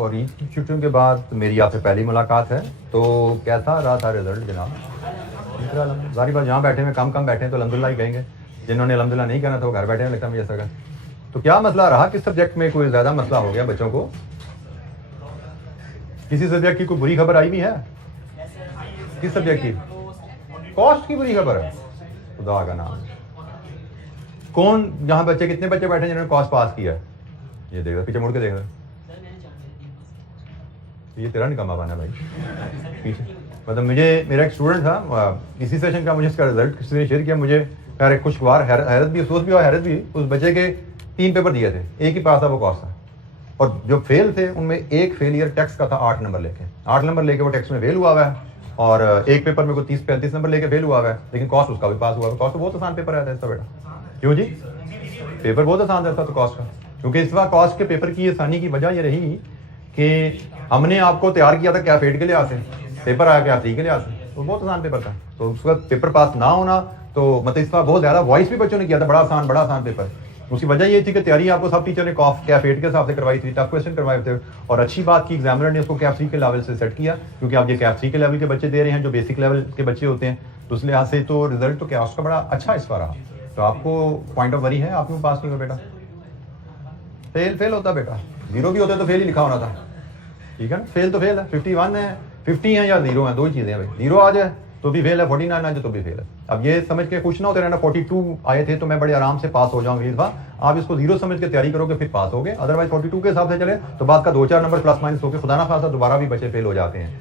और ईद की छुट्टियों के बाद मेरी आपसे पहली मुलाकात है। तो कैसा रहा था रिजल्ट जनाब? सारी बात जहाँ बैठे हैं कम बैठे हैं तो अल्हम्दुलिल्लाह ही कहेंगे, जिन्होंने अल्हम्दुलिल्लाह नहीं कहना था वो घर बैठे हैं, लगता है मुझे ऐसा। तो क्या मसला रहा, किस सब्जेक्ट में कोई ज़्यादा मसला हो गया बच्चों को? किसी सब्जेक्ट की कोई बुरी खबर आई भी है? किस सब्जेक्ट की? कॉस्ट की बुरी खबर है? खुदा का नाम। कौन यहाँ बच्चे, कितने बच्चे बैठे हैं जिन्होंने कॉस्ट पास किया है? ये देख रहे, पीछे मुड़ के देख रहे। ये तेरा निकम्मा बना भाई पीछे। मतलब मुझे, मेरा एक स्टूडेंट था इसी सेशन का, मुझे इसका रिजल्ट किसी ने शेयर किया, मुझे खैर खुशगवार हैरत भी, अफसोस भी और हैरत भी। उस बच्चे के 3 पेपर दिए थे, एक ही पास था, वो कॉस्ट था। और जो फेल थे उनमें एक फेलियर टैक्स का था 8 नंबर लेके, 8 नंबर लेके वो टैक्स में फेल हुआ है। और एक पेपर में को 30-35 नंबर लेके फेल हुआ है, लेकिन कॉस्ट उसका भी पास हुआ है। कॉस्ट तो बहुत आसान पेपर आया था इसका बेटा। क्यों जी? पेपर बहुत आसान रहता तो कॉस्ट का, क्योंकि इस बार कॉस्ट के पेपर की आसानी की वजह ये रही कि हमने आपको तैयार किया था कैफेट के लिहाज से, पेपर आया कैफी के लिहाज से, तो बहुत आसान पेपर था। तो उसका पेपर पास ना होना तो मतलब इस बार बहुत ज़्यादा वॉइस भी बच्चों ने किया था, बड़ा आसान पेपर। उसकी वजह ये थी कि तैयारी आपको सब टीचर ने कैफेट के हिसाब से करवाई थी, टफ क्वेश्चन करवाए थे। और अच्छी बात की एग्जामिनर ने उसको कैफ 3 के लेवल से सेट किया, क्योंकि आप ये कैफ 3 के लेवल के बच्चे दे रहे हैं जो बेसिक लेवल के बच्चे होते हैं। तो उस लिहाज से तो रिजल्ट तो क्या उसका बड़ा अच्छा इस बार रहा। तो आपको पॉइंट ऑफ वरी है, आप क्यों पास नहीं हो बेटा? फेल होता बेटा, 0 भी होता तो फेल ही लिखा होना था, ठीक है ना? फेल तो फेल है, 51 है, 50 है या 0 है, दो ही चीज़ें हैं भाई। 0 आ जाए तो भी फेल है, 49 आ जाए तो भी फेल है। अब ये समझ के खुश ना होते रहना 42 आए थे तो मैं बड़े आराम से पास हो जाऊंगी इस बार। आप इसको 0 समझ के तैयारी करोगे फिर पास होगे, अदरवाइज 42 के हिसाब से चले तो बात का 2-4 नंबर प्लस माइनस होकर खुदा ना खासा दोबारा भी बच्चे फेल हो जाते हैं।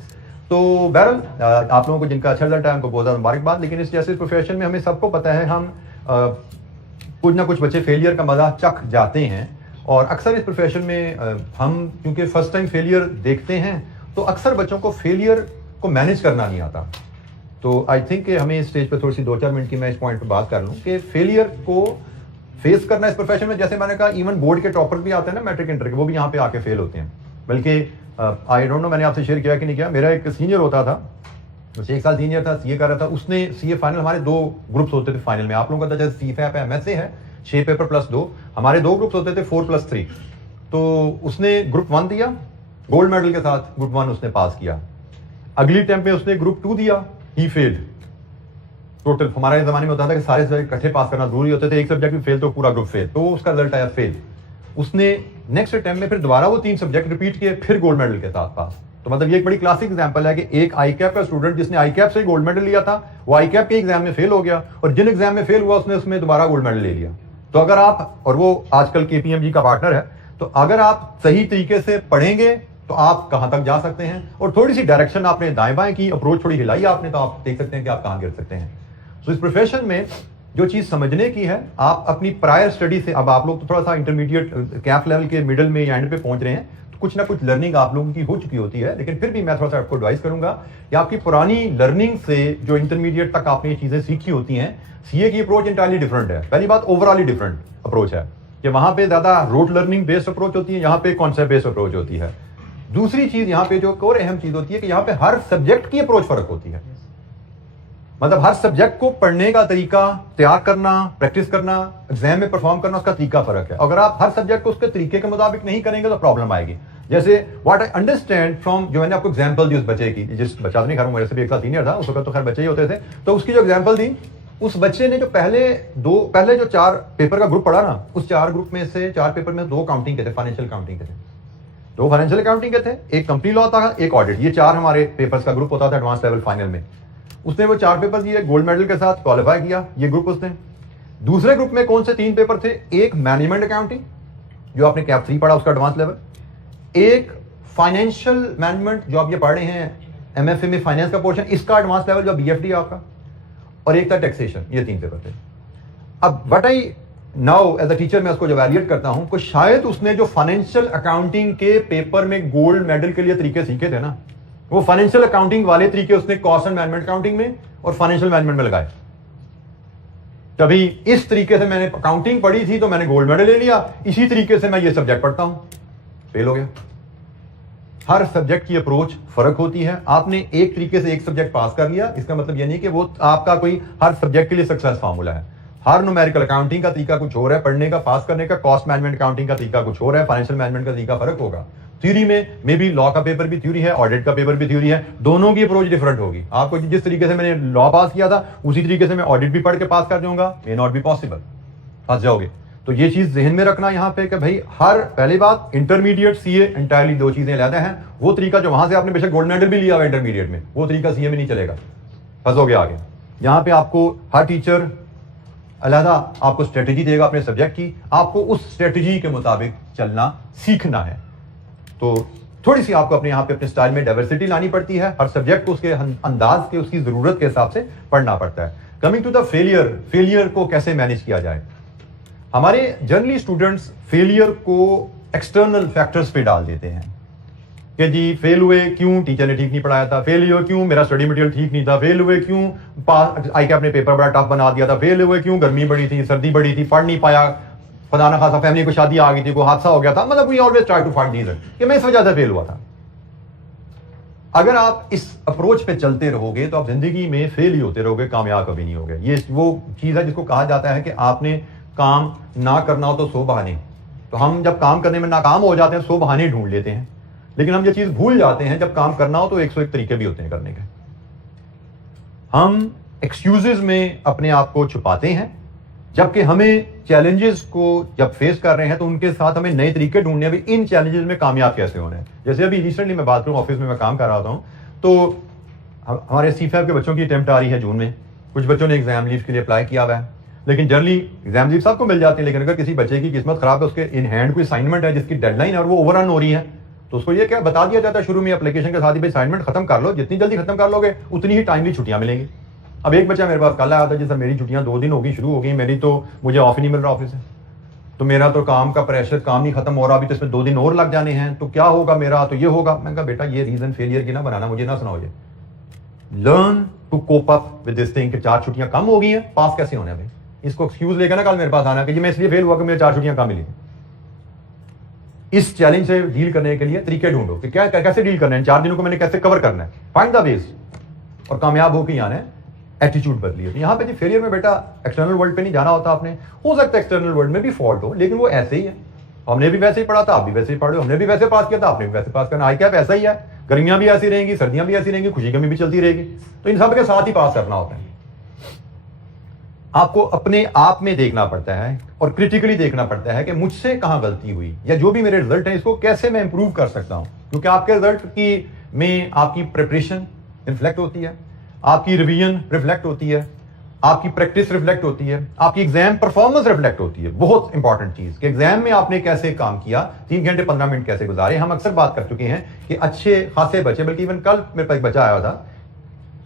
तो बहरहाल आप लोगों को जिनका अच्छा रिजल्ट है उनको बहुत ज़्यादा मुबारकबाद। लेकिन इस जैसे प्रोफेशन में हमें सबको पता है हम कुछ ना कुछ बच्चे फेलियर का मजा चख जाते हैं। और अक्सर इस प्रोफेशन में हम क्योंकि फर्स्ट टाइम फेलियर देखते हैं तो अक्सर बच्चों को फेलियर को मैनेज करना नहीं आता। तो आई थिंक कि हमें इस स्टेज पर थोड़ी सी 2-4 मिनट की मैं इस पॉइंट पर बात कर लूँ कि फेलियर को फेस करना इस प्रोफेशन में, जैसे मैंने कहा इवन बोर्ड के टॉपर भी आते हैं ना मैट्रिक इंटर के, वो भी यहाँ पे आके फेल होते हैं। बल्कि आई डोंट नो मैंने आपसे शेयर किया कि नहीं किया, मेरा एक सीनियर होता था, उसे 1 साल सीनियर था, सीए कर रहा था। उसने सीए फाइनल, हमारे 2 ग्रुप्स होते थे फाइनल में, आप लोगों का जैसे सीफैप है, एमएसए है, 6 पेपर प्लस 2, हमारे 2 ग्रुप्स होते थे 4+3। तो उसने ग्रुप 1 दिया गोल्ड मेडल के साथ, ग्रुप 1 उसने पास किया। अगली टाइम पे उसने ग्रुप 2 दिया, ही फेल्ड टोटल। हमारे ज़माने में होता था कि सारे सब्जेक्ट इकट्ठे पास करना जरूरी होते थे, एक सब्जेक्ट भी फेल तो पूरा ग्रुप फेल, तो उसका रिजल्ट आया फेल। उसने नेक्स्ट अटेम्प्ट में फिर दोबारा वो 3 सब्जेक्ट रिपीट किए, फिर गोल्ड मेडल के साथ पास। तो मतलब ये एक बड़ी क्लासिक एग्जांपल है कि एक आईकैप का स्टूडेंट जिसने आईकैप से गोल्ड मेडल लिया था, वो आईकैप के एग्जाम में फेल हो गया, और जिन एग्जाम में फेल हुआ उसने उसमें दोबारा गोल्ड मेडल ले लिया। तो अगर आप, और वो आजकल केपीएमजी का पार्टनर है, तो अगर आप सही तरीके से पढ़ेंगे तो आप कहां तक जा सकते हैं। और थोड़ी सी डायरेक्शन आपने दाएं बाएं की, अप्रोच थोड़ी हिलाई आपने, तो आप देख सकते हैं कि आप कहां गिर सकते हैं। तो इस प्रोफेशन में जो चीज समझने की है, आप अपनी प्रायर स्टडी से, अब आप लोग तो थोड़ा सा इंटरमीडिएट कैफ लेवल के मिडल में या एंड पे पहुंच रहे हैं, तो कुछ ना कुछ लर्निंग आप लोगों की हो चुकी होती है। लेकिन फिर भी मैं थोड़ा सा आपको एडवाइस करूंगा कि आपकी पुरानी लर्निंग से जो इंटरमीडिएट तक आपने ये चीजें सीखी होती हैं, सीए की अप्रोच इंटायरली डिफरेंट है। पहली बात ओवरऑल ही डिफरेंट अप्रोच है कि वहां पे ज्यादा रोट लर्निंग बेस्ड अप्रोच होती है, यहाँ पे कॉन्सेप्ट बेस्ड अप्रोच होती है। दूसरी चीज यहाँ पे जो और अहम चीज होती है कि यहाँ पे हर सब्जेक्ट की अप्रोच फर्क होती है। मतलब हर सब्जेक्ट को पढ़ने का तरीका, तैयार करना, प्रैक्टिस करना, एग्जाम में परफॉर्म करना, उसका तरीका फर्क है। अगर आप हर सब्जेक्ट को उसके तरीके के मुताबिक नहीं करेंगे तो प्रॉब्लम आएगी। जैसे व्हाट आई अंडरस्टैंड फ्रॉम, जो मैंने आपको एग्जांपल दी उस बच्चे की, जिस बच्चा नहीं खैर मेरे से भी 1 साल सीनियर था, उस वक्त तो खैर बच्चे ही होते थे, तो उसकी जो एग्जांपल दी, उस बच्चे ने जो पहले जो 4 पेपर का ग्रुप पढ़ा ना, उस 4 ग्रुप में से 4 पेपर में 2 काउंटिंग के थे, फाइनेंशियल काउंटिंग के थे, 2 फाइनेंशियल अकाउंटिंग के थे, एक कंपनी लॉ था, एक ऑडिट। ये 4 हमारे पेपर्स का ग्रुप होता था एडवांस लेवल फाइनल में। उसने वो 4 पेपर दिए, गोल्ड मेडल के साथ क्वालिफाई किया ये ग्रुप उसने। दूसरे ग्रुप में कौन से 3 पेपर थे? एक मैनेजमेंट अकाउंटिंग जो आपने कैप 3 पढ़ा उसका एडवांस लेवल, एक फाइनेंशियल मैनेजमेंट जो आप ये पढ़ रहे हैं एमएफए में फाइनेंस का पोर्शन, इसका एडवांस लेवल जो बीएफडी आपका, और एक था टैक्सेशन। ये 3 पेपर थे। अब what I now as a teacher मैं उसको जब एवेल्युएट करता हूं, कि शायद उसने जो फाइनेंशियल अकाउंटिंग के पेपर में गोल्ड मेडल के लिए तरीके सीखे थे ना, वो फाइनेंशियल अकाउंटिंग वाले तरीके उसने कॉस्ट एंड मैनेजमेंट अकाउंटिंग में और फाइनेंशियल मैनेजमेंट में लगाए। तभी इस तरीके से मैंने अकाउंटिंग पढ़ी थी तो मैंने गोल्ड मेडल ले लिया, इसी तरीके से मैं ये सब्जेक्ट पढ़ता हूं, फेल हो गया। हर सब्जेक्ट की अप्रोच फर्क होती है। आपने एक तरीके से एक सब्जेक्ट पास कर लिया, इसका मतलब ये नहीं कि वो आपका कोई हर सब्जेक्ट के लिए सक्सेस फार्मूला है। हर न्यूमेरिकल अकाउंटिंग का तरीका कुछ और है पढ़ने का, पास करने का, कॉस्ट मैनेजमेंट अकाउंटिंग का तरीका कुछ और है, फाइनेंशियल मैनेजमेंट का तरीका फर्क होगा। थ्योरी में मे बी लॉ का पेपर भी थ्योरी है, ऑडिट का पेपर भी थ्योरी है, दोनों की अप्रोच डिफरेंट होगी। आपको जिस तरीके से मैंने लॉ पास किया था उसी तरीके से मैं ऑडिट भी पढ़ के पास कर जाऊंगा, मे नॉट बी पॉसिबल, फंस जाओगे। तो ये चीज जहन में रखना यहाँ पे कि भाई हर पहली बात इंटरमीडिएट सीए एंटायरली दो चीजें अलग हैं। वो तरीका जो वहां से आपने बेशक गोल्ड मेडल भी लिया हुआ इंटरमीडिएट में, वो तरीका सीए में नहीं चलेगा, फंसोगे आगे। यहाँ पे आपको हर टीचर अलहदा आपको स्ट्रेटेजी देगा अपने सब्जेक्ट की, आपको उस स्ट्रेटेजी के मुताबिक चलना सीखना है। तो थोड़ी सी आपको अपने यहाँ पे अपने स्टाइल में डाइवर्सिटी लानी पड़ती है, हर सब्जेक्ट को उसके अंदाज के उसकी जरूरत के हिसाब से पढ़ना पड़ता है। कमिंग टू द फेलियर को कैसे मैनेज किया जाए। हमारे जनरली स्टूडेंट्स फेलियर को एक्सटर्नल फैक्टर्स पे डाल देते हैं कि जी फेल हुए क्यों, टीचर ने ठीक नहीं पढ़ाया था, फेल हुए क्यों, मेरा स्टडी मटेरियल ठीक नहीं था, फेल हुए क्यों, आई कैप ने पेपर बड़ा टफ बना दिया था, फेल हुए क्यों, गर्मी बड़ी थी, सर्दी बड़ी थी, पढ़ नहीं पाया, खुदा ना खासा फैमिली को शादी आ गई थी, कोई हादसा हो गया था, मतलब we always try to find reason कि मैं इस वजह से फेल हुआ था। अगर आप इस अप्रोच पे चलते रहोगे तो आप जिंदगी में फेल ही होते रहोगे, कामयाब कभी नहीं होगे। ये वो चीज है जिसको कहा जाता है कि आपने काम ना करना हो तो 100 बहाने। तो हम जब काम करने में नाकाम हो जाते हैं 100 बहाने ढूंढ लेते हैं, लेकिन हम ये चीज भूल जाते हैं जब काम करना हो तो 101 तरीके भी होते हैं करने के। हम एक्सक्यूजेस में अपने आप को छुपाते हैं, जबकि हमें चैलेंजेस को जब फेस कर रहे हैं तो उनके साथ हमें नए तरीके ढूंढने हैं, इन चैलेंजेस में कामयाब कैसे होने हैं। जैसे अभी रिसेंटली मैं बाथरूम ऑफिस में मैं काम कर रहा हूँ, तो हमारे C5 के बच्चों की अटेम्प्ट आ रही है जून में। कुछ बच्चों ने एग्जाम लीव के लिए अप्लाई किया हुआ है, लेकिन जनरली एग्जाम लीव सबको मिल जाती है, लेकिन अगर किसी बच्चे की किस्मत खराब है, उसके इन हैंड कोई असाइनमेंट है जिसकी डेडलाइन है और वो ओवररन हो रही है, तो उसको ये क्या बता दिया जाता है शुरू में एप्लीकेशन के साथ ही, भाई असाइनमेंट खत्म कर लो, जितनी जल्दी खत्म कर लोगे उतनी ही टाइमली छुट्टियां मिलेंगी। अब एक बच्चा मेरे पास कल आया था, जैसे मेरी छुट्टियां 2 दिन हो गई, शुरू हो गई मेरी, तो मुझे ऑफ ही नहीं मिल रहा ऑफिस से, तो मेरा तो काम का प्रेशर, काम नहीं खत्म हो रहा, अभी तो इसमें 2 दिन और लग जाने हैं, तो क्या होगा मेरा, तो ये होगा। मैंने कहा बेटा ये रीजन फेलियर की ना बनाना, मुझे ना सुनाओ, ये learn to cope up with this thing कि 4 छुट्टियां कम हो गई हैं, पास कैसे होने भाई। इसको एक्सक्यूज लेकर ना कल मेरे पास आना कि जी मैं इसलिए फेल हुआ कि मेरे 4 छुट्टियां कम मिली। इस चैलेंज से डील करने के लिए तरीके ढूंढो कि क्या कैसे डील करना है, 4 दिनों को मैंने कैसे कवर करना है, फाइंड द वेज, और कामयाब होकर ही आना है। एटीट्यूड बदलिए। तो यहाँ पे जी फेलियर में बेटा एक्सटर्नल वर्ल्ड पे नहीं जाना होता आपने, हो सकता है एक्सटर्नल वर्ल्ड में भी फॉल्ट हो, लेकिन वो ऐसे ही है। हमने भी वैसे ही पढ़ा था, आप भी वैसे ही पढ़ रहे हो, हमने भी वैसे पास किया था, आपने भी वैसे पास करना, आई कैप ऐसा ही है, गर्मियां भी ऐसी रहेंगी, सर्दियां भी ऐसी रहेंगी, खुशी कमी भी चलती रहेगी, तो इन सब के साथ ही पास करना होता है। आपको अपने आप में देखना पड़ता है और क्रिटिकली देखना पड़ता है कि मुझसे कहां गलती हुई, या जो भी मेरे रिजल्ट है इसको कैसे मैं इंप्रूव कर सकता हूं, क्योंकि आपके रिजल्ट की में आपकी प्रिपरेशन रिफ्लेक्ट होती है, आपकी रिवीजन रिफ्लेक्ट होती है, आपकी प्रैक्टिस रिफ्लेक्ट होती है, आपकी एग्जाम परफॉर्मेंस रिफ्लेक्ट होती है। बहुत इंपॉर्टेंट चीज कि एग्जाम में आपने कैसे काम किया, 3 घंटे 15 मिनट कैसे गुजारे। हम अक्सर बात कर चुके हैं कि अच्छे खासे बच्चे, बल्कि इवन कल मेरे पास एक बच्चा आया था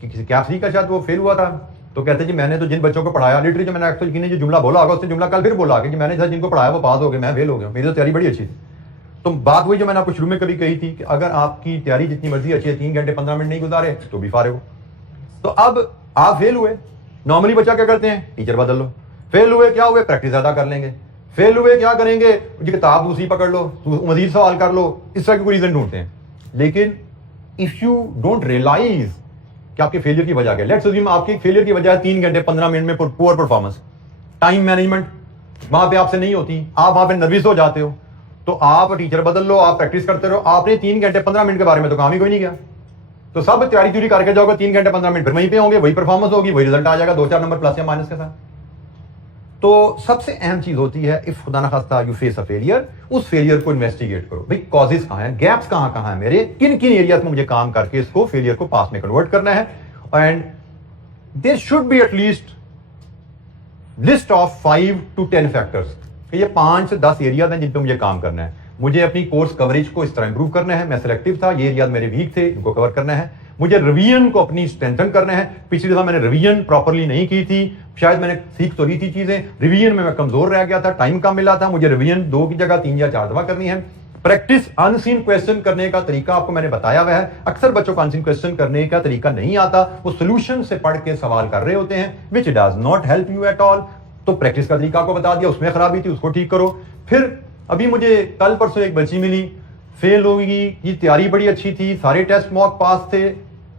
कि किसी कैप्सी का शायद वो फेल हुआ था, तो कहते जी मैंने तो जिन बच्चों को पढ़ाया, लिटरली जो मैंने एक्चुअली जो जुमला बोला होगा उससे जुमला कल फिर बोला कि मैंने जिनको पढ़ाया वो पास हो गए, मैं फेल हो गया, मेरी तो तैयारी बड़ी अच्छी थी। तो बात वही जो मैंने आपको शुरू में कभी कही थी कि अगर आपकी तैयारी जितनी मर्जी अच्छी है, 3 घंटे 15 मिनट नहीं गुजारे तो भी फारे हो। तो अब आप फेल हुए, नॉर्मली बच्चा क्या करते हैं, टीचर बदल लो। फेल हुए क्या हुए, प्रैक्टिस ज्यादा कर लेंगे। फेल हुए क्या करेंगे, किताब दूसरी पकड़ लो, मजीद सवाल कर लो, इस तरह के कोई रीजन ढूंढते हैं। लेकिन इफ यू डोंट रियलाइज कि आपके फेलियर की वजह क्या, लेट्स अज्यूम आपकी फेलियर की वजह 3 घंटे 15 मिनट में पुअर परफॉर्मेंस, टाइम मैनेजमेंट वहां पे आपसे नहीं होती, आप वहां पे नर्वस हो जाते हो, तो आप टीचर बदल लो, आप प्रैक्टिस करते रहो। आपने 3 घंटे 15 मिनट के बारे में तो काम ही कोई नहीं किया, तो सब तैयारी तुरी करके जाओगे, 3 घंटे 15 मिनट फिर वहीं पे होंगे, वही परफॉर्मेंस होगी, वही रिजल्ट आ जाएगा, 2-4 नंबर प्लस या माइनस के साथ। तो सबसे अहम चीज होती है, इफ खुदा ना खास्ता यू फेस अ फेलियर, उस फेलियर को इन्वेस्टिगेट करो, भाई कॉजेस कहां हैं, गैप्स कहां है मेरे, किन किन एरियाज में मुझे काम करके इसको फेलियर को पास में कन्वर्ट करना है। And there should be at least list of 5 to 10 factors, ये 5 से 10 एरियाज हैं जिन पे मुझे काम करना है। मुझे अपनी कोर्स कवरेज को इस तरह इंप्रूव करना है, मैं सिलेक्टिव था, ये एरियाज मेरे वीक थे, इनको कवर करना है। मुझे रिवीजन को अपनी स्ट्रेंथन करना है, पिछली दफा मैंने रिवीजन प्रॉपर्ली नहीं की थी, शायद मैंने सीख तो ली थी चीजें, रिवीजन में मैं कमजोर रह गया था, टाइम कम मिला था, मुझे रिवीजन 2 की जगह 3 या 4 दफा करनी है। प्रैक्टिस अनसीन क्वेश्चन करने का तरीका आपको मैंने बताया हुआ है। अक्सर बच्चों को अनसीन क्वेश्चन करने का तरीका नहीं आता, वो सोल्यूशन से पढ़ के सवाल कर रहे होते हैं, which does not help you at all. तो प्रैक्टिस का तरीका आपको बता दिया, उसमें खराबी थी, उसको ठीक करो। फिर अभी मुझे कल परसों एक बच्ची मिली, फेल होगी, ये तैयारी बड़ी अच्छी थी, सारे टेस्ट मॉक पास थे,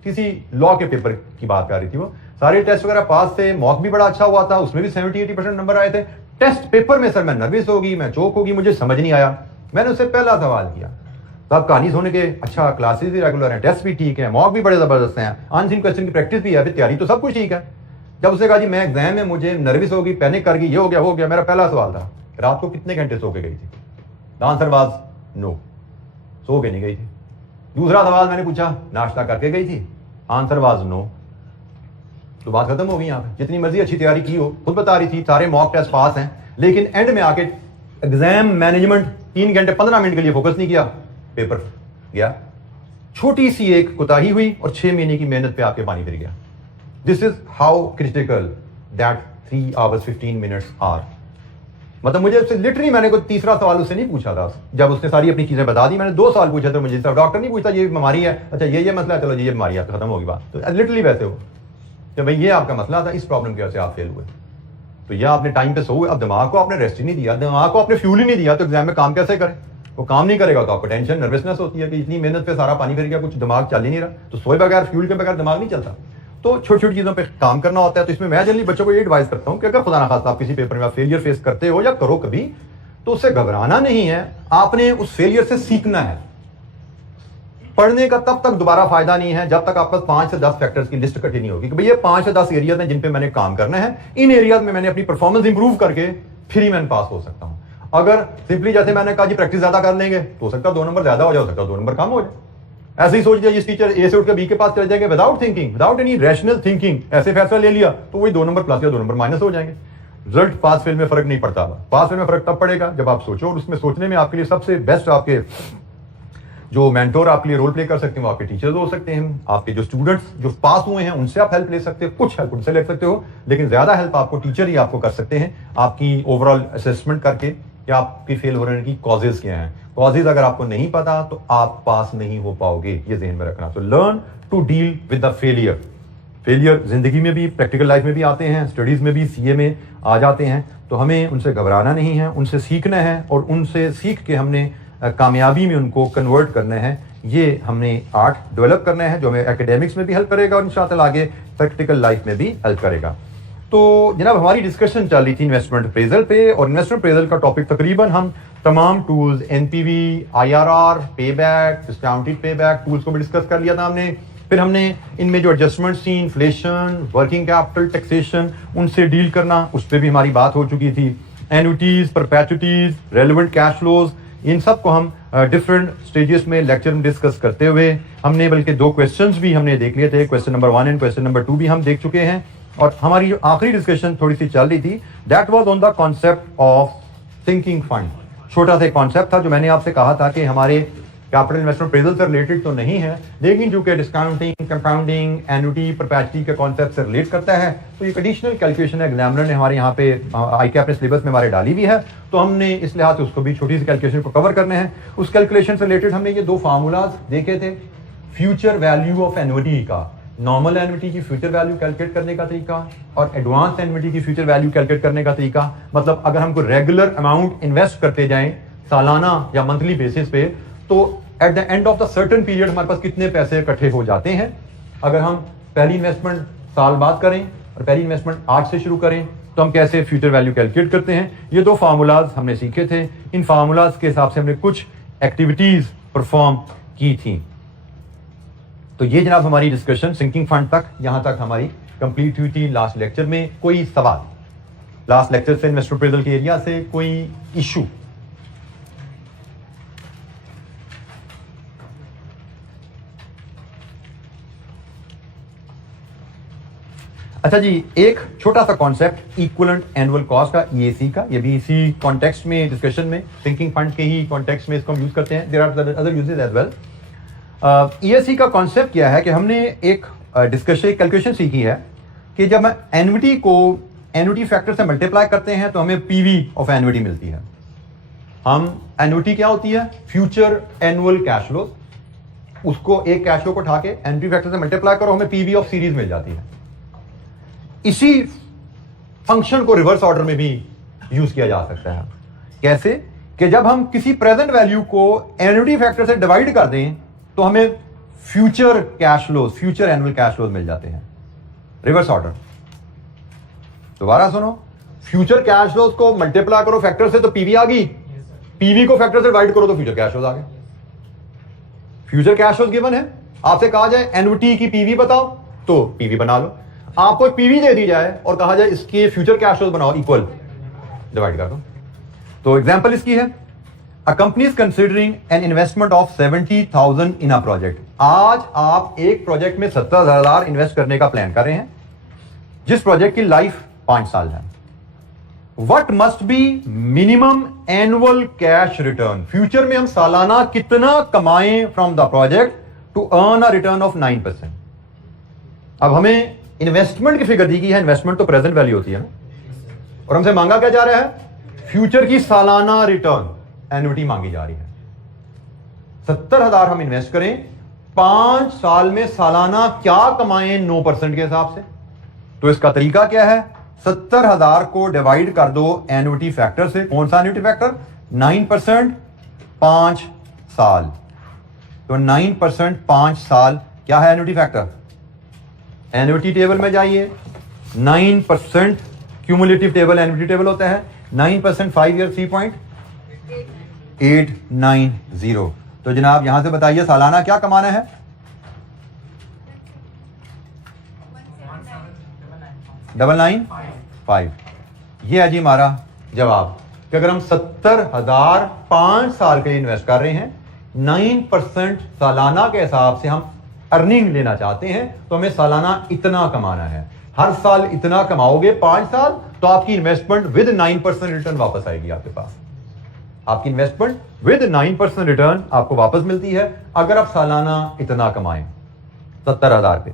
किसी लॉ के पेपर की बात कर रही थी, वो सारे टेस्ट वगैरह पास थे, मॉक भी बड़ा अच्छा हुआ था, उसमें भी 70-80% नंबर आए थे। टेस्ट पेपर में सर मैं नर्वस होगी, मैं चौक होगी, मुझे समझ नहीं आया। मैंने उससे पहला सवाल किया, तो आप कहानी सुन के अच्छा क्लासेस भी रेगुलर हैं, टेस्ट भी ठीक है, मॉक भी बड़े ज़बरदस्त हैं, अनसीन क्वेश्चन की प्रैक्टिस भी है, फिर तैयारी तो सब कुछ ठीक है। जब उसने कहा जी मैं एग्जाम में मुझे नर्वस होगी, पैनिक कर गई, ये हो गया वो हो गया, मेरा पहला सवाल था रात को कितने घंटे सो के गई थी? द आंसर वाज नो, सो के नहीं गई थी। दूसरा सवाल मैंने पूछा नाश्ता करके गई थी? Answer was no. तो बात खत्म हो गई यहाँ पे। जितनी मर्जी अच्छी तैयारी की हो, खुद बता रही थी सारे मॉक टेस्ट पास हैं, लेकिन एंड में आके एग्जाम मैनेजमेंट 3 घंटे 15 मिनट के लिए फोकस नहीं किया, पेपर गया। छोटी सी एक कोताही हुई और 6 महीने की मेहनत पे आपके पानी फिर गया। This is how critical that 3 hours 15 minutes are. मतलब मुझे उससे लिटरली मैंने कोई तीसरा सवाल उससे नहीं पूछा था। जब उसने सारी अपनी चीजें बता दी, मैंने 2 सवाल पूछे थे मुझे। डॉक्टर नहीं पूछता ये बीमारी है, अच्छा ये मसला है, चलो ये बीमारी है, खत्म होगी बात। तो लिटरली वैसे हो कि भाई ये आपका मसला था, इस प्रॉब्लम की वजह से आप फेल हुए, तो यह आपने टाइम पे सोए। अब दिमाग को आपने रेस्ट ही नहीं दिया, दिमाग को आपने फ्यूल ही नहीं दिया, तो एग्जाम में काम कैसे करें? वो काम नहीं करेगा तो आपको टेंशन नर्वसनेस होती है कि इतनी मेहनत पे सारा पानी फिर गया, कुछ दिमाग चल ही नहीं रहा। तो सोए बगैर, फ्यूल के बगैर दिमाग नहीं चलता। तो छोटी छोटी चीजों पे काम करना होता है। तो इसमें मैं जनरली बच्चों को ये एडवाइस करता हूँ कि अगर खुदा ना खास्ता आप किसी पेपर में फेलियर फेस करते हो या करो कभी, तो उससे घबराना नहीं है, आपने उस फेलियर से सीखना है। पढ़ने का तब तक दोबारा फायदा नहीं है जब तक आपके पास 5 से 10 फैक्टर्स की लिस्ट इकट्ठी नहीं होगी कि भाई ये 5 से 10 एरियाज हैं जिन पे मैंने काम करना है, इन एरियाज में मैंने अपनी परफॉर्मेंस इंप्रूव करके फिर ही मैं पास हो सकता हूं। अगर सिंपली जैसे मैंने कहा जी प्रैक्टिस ज्यादा कर लेंगे तो हो सकता है 2 नंबर ज्यादा हो जाए, हो सकता है 2 नंबर कम हो जाए। ऐसे ही सोच लिया जिस टीचर ए से उठ के बी के पास चले जाएंगे without thinking, without any rational thinking, ऐसे फैसला ले लिया तो वही 2 नंबर प्लस या 2 नंबर माइनस हो जाएंगे। रिजल्ट पास फेल में फर्क नहीं पड़ता। पास फेल में फर्क तब पड़ेगा जब आप सोचो, और उसमें सोचने में आपके लिए सबसे बेस्ट आपके जो मेंटोर आपके लिए रोल प्ले कर सकते हैं वो आपके टीचर्स हो सकते हैं। आपके जो स्टूडेंट्स जो पास हुए हैं उनसे आप हेल्प ले सकते हो, कुछ हेल्प उनसे ले सकते हो, लेकिन ज्यादा हेल्प आपको टीचर ही आपको कर सकते हैं आपकी ओवरऑल असेसमेंट करके कि आपकी फेल होने की कॉजेज क्या हैं। कॉजेज अगर आपको नहीं पता तो आप पास नहीं हो पाओगे, ये ज़हन में रखना। तो learn to deal with the failure. Failure जिंदगी में भी, प्रैक्टिकल लाइफ में भी आते हैं, स्टडीज में भी, सीए में आ जाते हैं। तो हमें उनसे घबराना नहीं है, उनसे सीखना है और उनसे सीख के हमने कामयाबी में उनको कन्वर्ट करना है। ये हमने आर्ट डेवलप करना है जो हमें एकेडमिक्स में भी हेल्प करेगा और इंशाअल्लाह आगे प्रैक्टिकल लाइफ में भी हेल्प करेगा। तो जनाब हमारी डिस्कशन चल रही थी इन्वेस्टमेंट अप्रेजल पे, और इन्वेस्टमेंट अप्रेजल का टॉपिक तकरीबन हम तमाम tools NPV, IRR, payback, discounted payback tools को भी डिस्कस कर लिया था हमने। फिर हमने इनमें जो एडजस्टमेंट थी, इन्फ्लेशन, वर्किंग कैपिटल, टैक्सेशन, उनसे डील करना, उस पर भी हमारी बात हो चुकी थी। एन्युटीज, परपेचुइटीज, रेलेवेंट कैश फ्लोज, इन सब को हम डिफरेंट स्टेजेस में लेक्चर में डिस्कस करते हुए हमने बल्कि 2 क्वेश्चंस भी हमने देख लिए थे। Question number 1 and question number 2 भी हम देख चुके हैं। और हमारी जो आखिरी डिस्कशन थोड़ी सी चल रही थी, that was on the concept of sinking fund. छोटा सा कॉन्सेप्ट था जो मैंने आपसे कहा था कि हमारे कैपिटल इन्वेस्टमेंट अप्रेजल से रिलेटेड तो नहीं है, लेकिन चूंकि डिस्काउंटिंग, कंपाउंडिंग, एन्युटी, परपेचुइटी के कॉन्सेप्ट से रिलेट करता है, तो एक एडिशनल कैलकुलेशन एग्जामिनर ने हमारे यहाँ पे आईकैप ने सिलेबस में हमारे डाली भी है, तो हमने इस लिहाज से उसको भी छोटी सी कैलकुलेशन को कवर करना है। उस कैलकुलेशन से रिलेटेड हमने ये 2 फार्मूलाज देखे थे, फ्यूचर वैल्यू ऑफ एन्युटी का, नॉर्मल एन्युटी की फ्यूचर वैल्यू कैलकुलेट करने का तरीका, और एडवांस एन्युटी की फ्यूचर वैल्यू कैलकुलेट करने का तरीका। मतलब अगर हमको रेगुलर अमाउंट इन्वेस्ट करते जाएं सालाना या मंथली बेसिस पे, तो at the end of the certain period हमारे पास कितने पैसे इकट्ठे हो जाते हैं। अगर हम पहली इन्वेस्टमेंट साल बाद करें और पहली इन्वेस्टमेंट आज से शुरू करें तो हम कैसे फ्यूचर वैल्यू कैलकुलेट करते हैं। ये 2 फार्मूलाज हमने सीखे थे। इन फार्मूलाज के हिसाब से हमने कुछ एक्टिविटीज परफॉर्म की थी। तो ये जनाब हमारी डिस्कशन सिंकिंग फंड तक, यहां तक हमारी कंप्लीट हुई थी। लास्ट लेक्चर में कोई सवाल, लास्ट लेक्चर से इन्वेस्टर अप्रेजल के एरिया से कोई इशू? अच्छा जी, एक छोटा सा कॉन्सेप्ट इक्विवेलेंट एनुअल कॉस्ट का, ईएसी का, ये भी इसी कॉन्टेक्स्ट में डिस्कशन में, थिंकिंग फंड के ही कॉन्टेक्स्ट में इसको हम यूज करते हैं। There are other uses as well. EAC का कॉन्सेप्ट क्या है कि हमने एक डिस्कशन, कैलकुलेशन सीखी है कि जब हम एन्युटी को एन्युटी फैक्टर से मल्टीप्लाई करते हैं तो हमें पीवी ऑफ एन्युटी मिलती है। हम एन्युटी क्या होती है? Future annual cash flow. उसको एक कैश फ्लो को उठा के एन्युटी फैक्टर से मल्टीप्लाई करो, हमें पीवी ऑफ सीरीज मिल जाती है। इसी फंक्शन को रिवर्स ऑर्डर में भी यूज किया जा सकता है। कैसे? कि जब हम किसी प्रेजेंट वैल्यू को एन्युटी फैक्टर से डिवाइड कर दें तो हमें future cash flows, future annual cash flows मिल जाते हैं। Reverse order. दोबारा सुनो, फ्यूचर कैश फ्लोज को मल्टीप्लाई करो फैक्टर से तो पीवी आ गई, पीवी को फैक्टर से डिवाइड करो तो फ्यूचर कैश फ्लोज आ गए। फ्यूचर कैश फ्लोज गिवन है, आपसे कहा जाए एन्युटी की पीवी बताओ तो पीवी बना लो। आपको एक पीवी दे दी जाए और कहा जाए इसके फ्यूचर कैश फ्लोज बनाओ, इक्वल डिवाइड कर दो। तो एग्जांपल इसकी है, a company is considering an investment of 70,000 in a project. आज आप एक प्रोजेक्ट में 70,000 इन्वेस्ट करने का प्लान कर रहे हैं, जिस प्रोजेक्ट की लाइफ 5 साल है। What must be minimum annual cash return? Future में हम सालाना कितना कमाएं from the project to earn a return of 9%। अब हमें इन्वेस्टमेंट की फिगर दी गई है, इन्वेस्टमेंट तो प्रेजेंट वैल्यू होती है ना, और हमसे मांगा क्या जा रहा है, फ्यूचर की सालाना रिटर्न, एन्युटी मांगी जा रही है। 70,000 हम इन्वेस्ट करें, 5 साल में सालाना क्या कमाएं 9% के हिसाब से। तो इसका तरीका क्या है, 70,000 को डिवाइड कर दो एन्युटी फैक्टर से। कौन सा एन्युटी फैक्टर, 9%, 5 साल। तो 9% 5 साल क्या है एन्युटी फैक्टर। एन्युटी टेबल में जाइए, 9% क्यूमुलेटिव टेबल एन्युटी टेबल होता है, 9% 5 ईयर 3.890। तो जनाब यहां से बताइए सालाना क्या कमाना है, 995। ये है जी हमारा जवाब कि अगर हम 70,000 5 साल के लिए इन्वेस्ट कर रहे हैं, 9% सालाना के हिसाब से हम अर्निंग लेना चाहते हैं, तो हमें सालाना इतना कमाना है। हर साल इतना कमाओगे 5 साल, तो आपकी इन्वेस्टमेंट विद 9% रिटर्न वापस आएगी आपके पास। आपकी इन्वेस्टमेंट विद 9% रिटर्न आपको वापस मिलती है अगर आप सालाना इतना कमाएं 70,000 पे।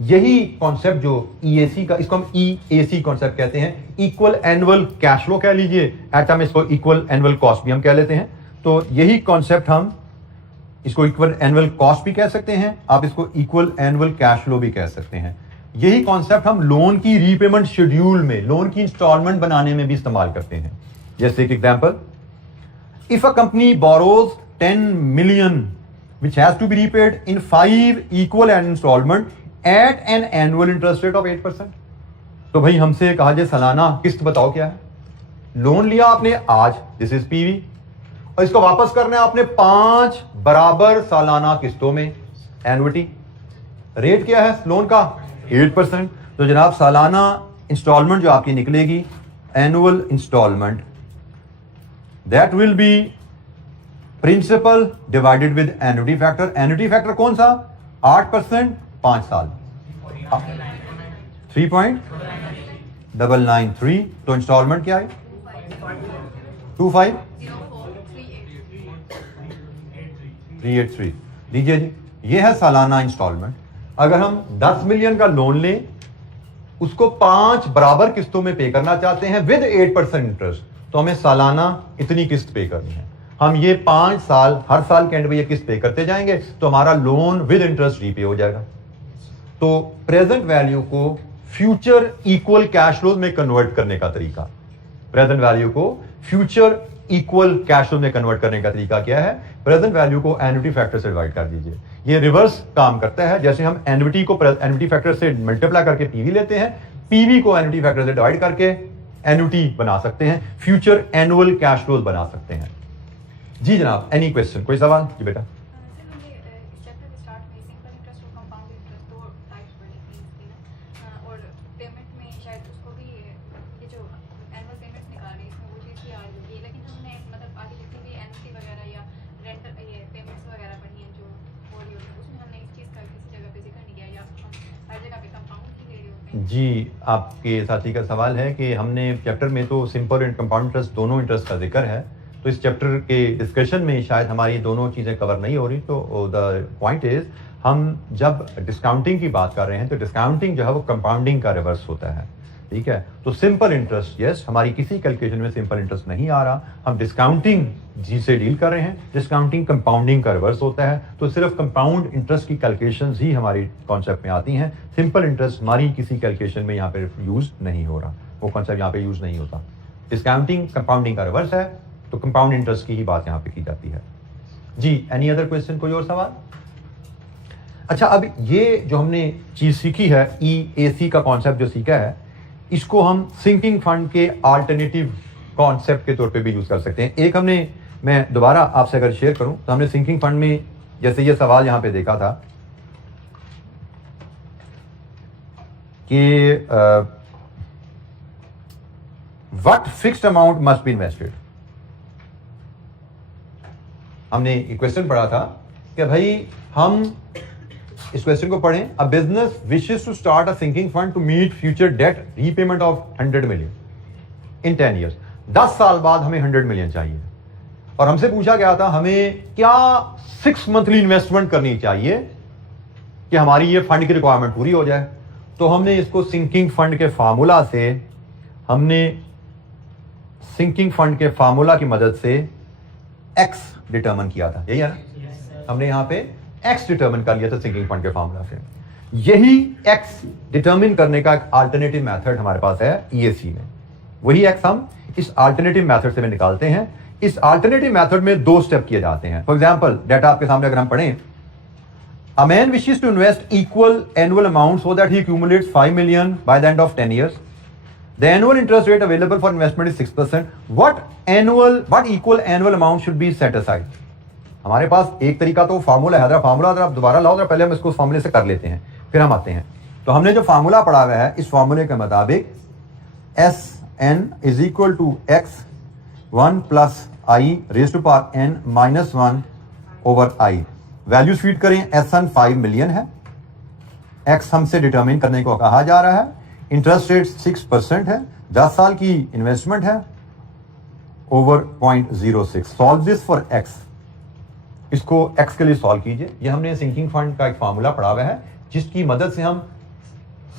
यही कॉन्सेप्ट जो ईएसी का, इसको हम ईएसी कॉन्सेप्ट कहते हैं, इक्वल एनुअल कैश फ्लो कह लीजिए, एट टाइम इसको इक्वल एनुअल कॉस्ट भी हम कह लेते हैं। तो यही कॉन्सेप्ट हम इसको इक्वल एनुअल कॉस्ट भी कह सकते हैं, आप इसको इक्वल एनुअल कैश फ्लो भी कह सकते हैं। यही कॉन्सेप्ट हम लोन की रीपेमेंट शेड्यूल में, लोन की इंस्टॉलमेंट बनाने में भी इस्तेमाल करते हैं। जैसे एक example, if a company borrows 10 million which has to be repaid in 5 equal installment at an annual interest rate of 8%। तो भाई हमसे कहा जाए सालाना किस्त बताओ क्या है। लोन लिया आपने आज, दिस इज पीवी, और इसको वापस करना है आपने 5 बराबर सालाना किस्तों में, एन्युटी। रेट क्या है लोन का, 8%। तो जनाब सालाना इंस्टॉलमेंट जो आपकी निकलेगी, annual installment, that will be principal divided with annuity factor. Annuity factor कौन सा, 8%, 5 साल, 3.993। तो इंस्टॉलमेंट क्या है, 25383 लीजिए जी। ये है सालाना इंस्टॉलमेंट। अगर हम 10 मिलियन का लोन लें, उसको 5 बराबर किस्तों में पे करना चाहते हैं विद 8% इंटरेस्ट, तो हमें सालाना इतनी किस्त पे करनी है। हम ये 5 साल, हर साल के एंड में ये किस्त पे करते जाएंगे, तो हमारा लोन विद इंटरेस्ट रीपे हो जाएगा। तो प्रेजेंट वैल्यू को फ्यूचर इक्वल कैश फ्लो में कन्वर्ट करने का तरीका, प्रेजेंट वैल्यू को फ्यूचर इक्वल कैश फ्लो में कन्वर्ट करने का तरीका क्या है, प्रेजेंट वैल्यू को एन्युटी फैक्टर से डिवाइड कर दीजिए। ये रिवर्स काम करता है, जैसे हम एन्युटी को एन्युटी फैक्टर से मल्टीप्लाई करके पीवी लेते हैं, पीवी को एन्युटी फैक्टर से डिवाइड करके एन्युटी बना सकते हैं, फ्यूचर एनुअल कैश फ्लो बना सकते हैं। जी जनाब, एनी क्वेश्चन, कोई सवाल जी बेटा। जी, आपके साथी का सवाल है कि हमने चैप्टर में तो सिंपल एंड कंपाउंड इंटरेस्ट दोनों इंटरेस्ट का जिक्र है, तो इस चैप्टर के डिस्कशन में शायद हमारी दोनों चीज़ें कवर नहीं हो रही। तो द पॉइंट इज, हम जब डिस्काउंटिंग की बात कर रहे हैं तो डिस्काउंटिंग जो है वो कंपाउंडिंग का रिवर्स होता है, ठीक है। तो सिंपल इंटरेस्ट, यस, हमारी किसी कैलकुलेशन में सिंपल इंटरेस्ट नहीं आ रहा, हम डिस्काउंटिंग जी से डील कर रहे हैं। डिस्काउंटिंग कंपाउंडिंग का रिवर्स होता है, तो सिर्फ कंपाउंड इंटरेस्ट की कैलकुलेशंस ही हमारी कॉन्सेप्ट में आती हैं। सिंपल इंटरेस्ट हमारी किसी कैलकुलेशन में यहाँ पे यूज नहीं हो रहा, वो कॉन्सेप्ट यहाँ पे यूज नहीं होता। डिस्काउंटिंग कंपाउंडिंग का रिवर्स है, तो कंपाउंड इंटरेस्ट की ही बात यहाँ पे की जाती है। जी, एनी अदर क्वेश्चन, कोई और सवाल। अच्छा, अब ये जो हमने चीज सीखी है, EAC का कॉन्सेप्ट जो सीखा है, इसको हम सिंकिंग फंड के अल्टरनेटिव कॉन्सेप्ट के तौर पे भी यूज कर सकते हैं। एक हमने मैं दोबारा आपसे अगर शेयर करूं तो हमने सिंकिंग फंड में जैसे ये सवाल यहां पे देखा था कि what fixed amount must be invested. हमने एक क्वेश्चन पढ़ा था कि भाई हम इस क्वेश्चन को पढ़ें, a business wishes to start a sinking fund to meet future debt repayment of 100 million in 10 years. 10 साल बाद हमें 100 मिलियन चाहिए और हमसे पूछा गया था हमें क्या 6 मंथली इन्वेस्टमेंट करनी चाहिए कि हमारी ये फंड की रिक्वायरमेंट पूरी हो जाए। तो हमने इसको सिंकिंग फंड के फार्मूला से की मदद से एक्स डिटरमिन किया था, यही है ना? हमने यहां पे एक्स डिटरमिन कर लिया था सिंकिंग फंड के फार्मूला से। यही एक्स डिटरमिन करने का एक अल्टरनेटिव मेथड हमारे पास है ईएसी में। वही एक्स हम इस अल्टरनेटिव मेथड से निकालते हैं। इस अल्टरनेटिव मेथड में 2 स्टेप किए जाते हैं। फॉर एग्जांपल डाटा आपके सामने अगर हम पढ़ें, a man wishes to invest equal annual amount so that he accumulates 5 million by the end of 10 years. The annual interest rate available for investment is 6%. What equal annual amount should be set aside? हमारे पास एक तरीका तो formula है, formula अगर आप दोबारा लाओ, पहले हम इसको फार्मूले से कर लेते हैं फिर हम आते हैं। तो हमने जो फार्मूला पढ़ा हुआ है इस फार्मूले के मुताबिक SN is equal to x 1 plus I raised to power n minus 1 over I। Values feed करें, SN 5 मिलियन है, x हमसे डिटरमिन करने को कहा जा रहा है, इंटरेस्ट रेट 6% है, 10 साल की इन्वेस्टमेंट है, over 0.06। Solve this for x, इसको x के लिए सॉल्व कीजिए। ये हमने सिंकिंग फंड का एक फार्मूला पढ़ा हुआ है जिसकी मदद से हम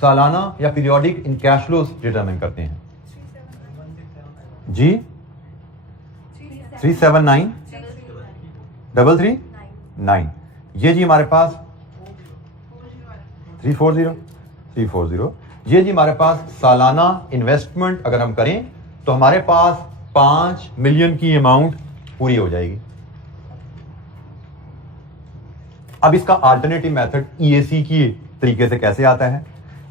सालाना या periodic in cash flows determine करते हैं। जी 379 339, ये जी हमारे पास 340, ये जी हमारे पास सालाना इन्वेस्टमेंट अगर हम करें तो हमारे पास 5 मिलियन की अमाउंट पूरी हो जाएगी। अब इसका अल्टरनेटिव मेथड ईएसी की तरीके से कैसे आता है?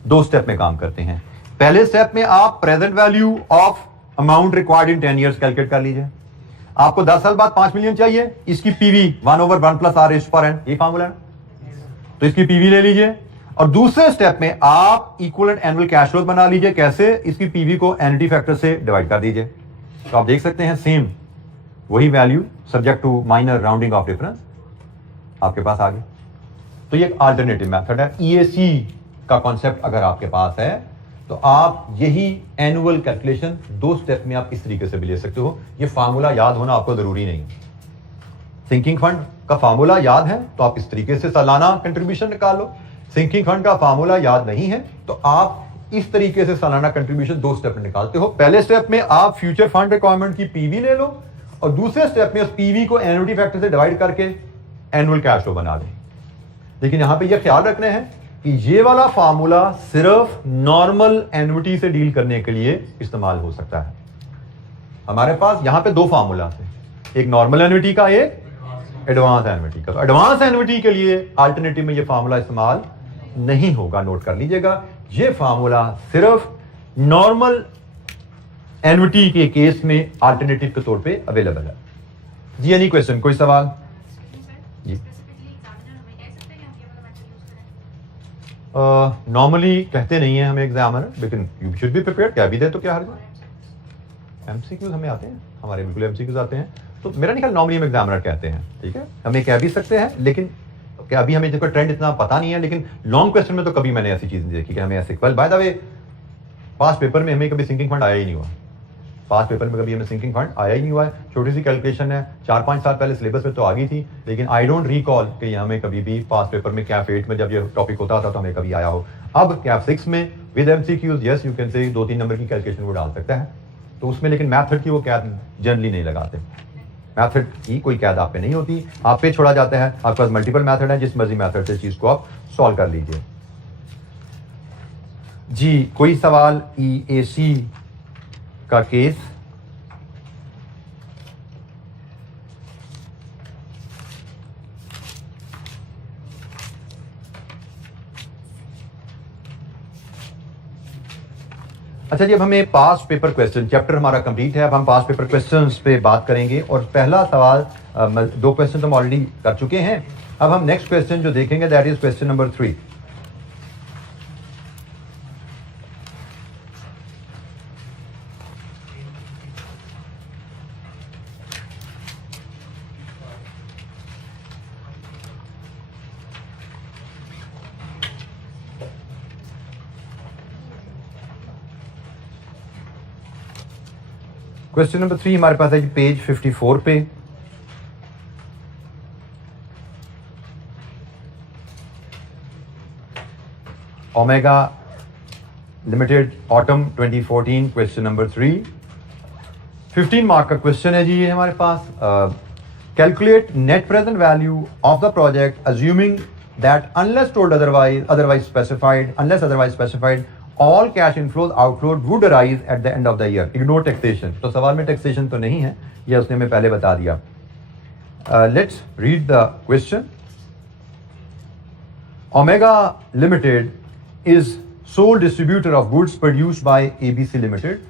2 स्टेप में काम करते हैं। पहले स्टेप में आप present value of amount required in 10 years calculate कर लीजिए। आपको 10 साल बाद 5 मिलियन चाहिए, इसकी PV 1/1 + r raised to power n, ये फार्मूला है, तो इसकी पीवी ले लीजिए। और दूसरे स्टेप में आप इक्विवेलेंट एनुअल कैश फ्लो बना लीजिए। कैसे? इसकी पीवी को एनुअलिटी फैक्टर से डिवाइड कर दीजिए। तो आप देख सकते हैं सेम वही value subject to minor rounding off difference आपके पास आ गई। तो ये एक अल्टरनेटिव मेथड है। ईएसी का कॉन्सेप्ट अगर आपके पास है तो आप यही एनुअल कैलकुलेशन 2 स्टेप में आप इस तरीके से भी ले सकते हो। ये फार्मूला याद होना आपको जरूरी नहीं। सिंकिंग फंड का फार्मूला याद है तो आप इस तरीके से सालाना कंट्रीब्यूशन निकाल लो। सिंकिंग फंड का फार्मूला याद नहीं है तो आप इस तरीके से सालाना कंट्रीब्यूशन 2 स्टेप में निकालते हो। पहले स्टेप में आप फ्यूचर फंड रिक्वायरमेंट की पीवी ले लो और दूसरे स्टेप में उस पीवी को एनुअलिटी फैक्टर से डिवाइड करके एनुअल कैश फ्लो बना दें। लेकिन यहां पे ये ख्याल रखना है कि ये वाला फार्मूला सिर्फ नॉर्मल एन्युटी से डील करने के लिए इस्तेमाल हो सकता है। हमारे पास यहां पे 2 फार्मूला थे, एक नॉर्मल एन्युटी का, एक एडवांस एन्युटी का। तो एडवांस एन्युटी के लिए अल्टरनेटिव में ये फार्मूला इस्तेमाल नहीं होगा, नोट कर लीजिएगा। ये फार्मूला सिर्फ नॉर्मल एन्युटी के केस में अल्टरनेटिव के तौर पे अवेलेबल है। जी एनी क्वेश्चन, कोई सवाल? जी नॉर्मली कहते नहीं है हमें एग्जामिनर, लेकिन यू शुड बी प्रिपेयर्ड। क्या भी दे तो क्या हर्ज है? एमसीक्यूज हमें आते हैं, हमारे बिल्कुल एमसीक्यूज आते हैं। तो मेरा नहीं ख्याल नॉर्मली हम एग्जामिनर कहते हैं, ठीक है। हमें कह भी सकते हैं, लेकिन क्या अभी हमें देखो ट्रेंड इतना पता नहीं है। लेकिन लॉन्ग क्वेश्चन में तो कभी मैंने ऐसी चीज नहीं देखी कि हमें ऐसे। By the way past paper में हमें कभी सिंकिंग फंड आया ही नहीं हुआ। पास्ट पेपर में कभी हमें सिंकिंग फंड आया ही नहीं हुआ है। छोटी सी कैलकुलेशन है, 4-5 साल पहले सिलेबस में तो आ गई थी, लेकिन आई डोंट रिकॉल कि हमें कभी भी पास्ट पेपर में कैफ 8 में जब ये टॉपिक होता था तो हमें कभी आया हो। अब कैफ 6 में with MCQs yes you can say 2-3 number की कैलकुलेशन वो डाल सकता है तो उसमें, लेकिन मैथड की वो कैद जनरली नहीं लगाते। मैथड की कोई कैद आप पे नहीं होती, आप पे छोड़ा जाता है। आपके पास मल्टीपल मैथड है, जिस मर्जी मैथड से चीज को आप सॉल्व कर लीजिए। जी कोई सवाल ईएसी का केस? अच्छा जी, अब हमें पास्ट पेपर क्वेश्चन, चैप्टर हमारा कंप्लीट है, अब हम पास्ट पेपर क्वेश्चंस पे बात करेंगे। और पहला सवाल, दो क्वेश्चन तो हम ऑलरेडी कर चुके हैं। अब हम नेक्स्ट क्वेश्चन जो देखेंगे that is question number 3। Question number 3 हमारे पास है जी पेज 54 पे। Omega limited autumn 2014 question number 3, 15 mark का क्वेश्चन है जी ये हमारे पास। Calculate net present value of the project assuming that unless told otherwise specified all cash inflows outflows would arise at the end of the year. Ignore taxation. तो सवाल में taxation तो नहीं है, यह उसने हमें पहले बता दिया। Let's read the question. Omega Limited is sole distributor of goods produced by ABC Limited,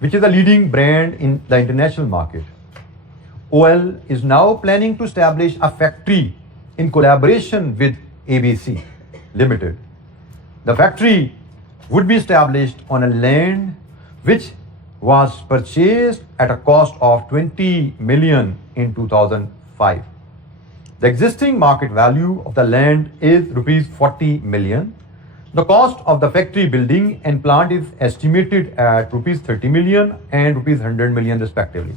which is a leading brand in the international market. OL is now planning to establish a factory in collaboration with ABC Limited. The factory would be established on a land which was purchased at a cost of 20 million in 2005. The existing market value of the land is rupees 40 million. The cost of the factory building and plant is estimated at rupees 30 million and rupees 100 million respectively.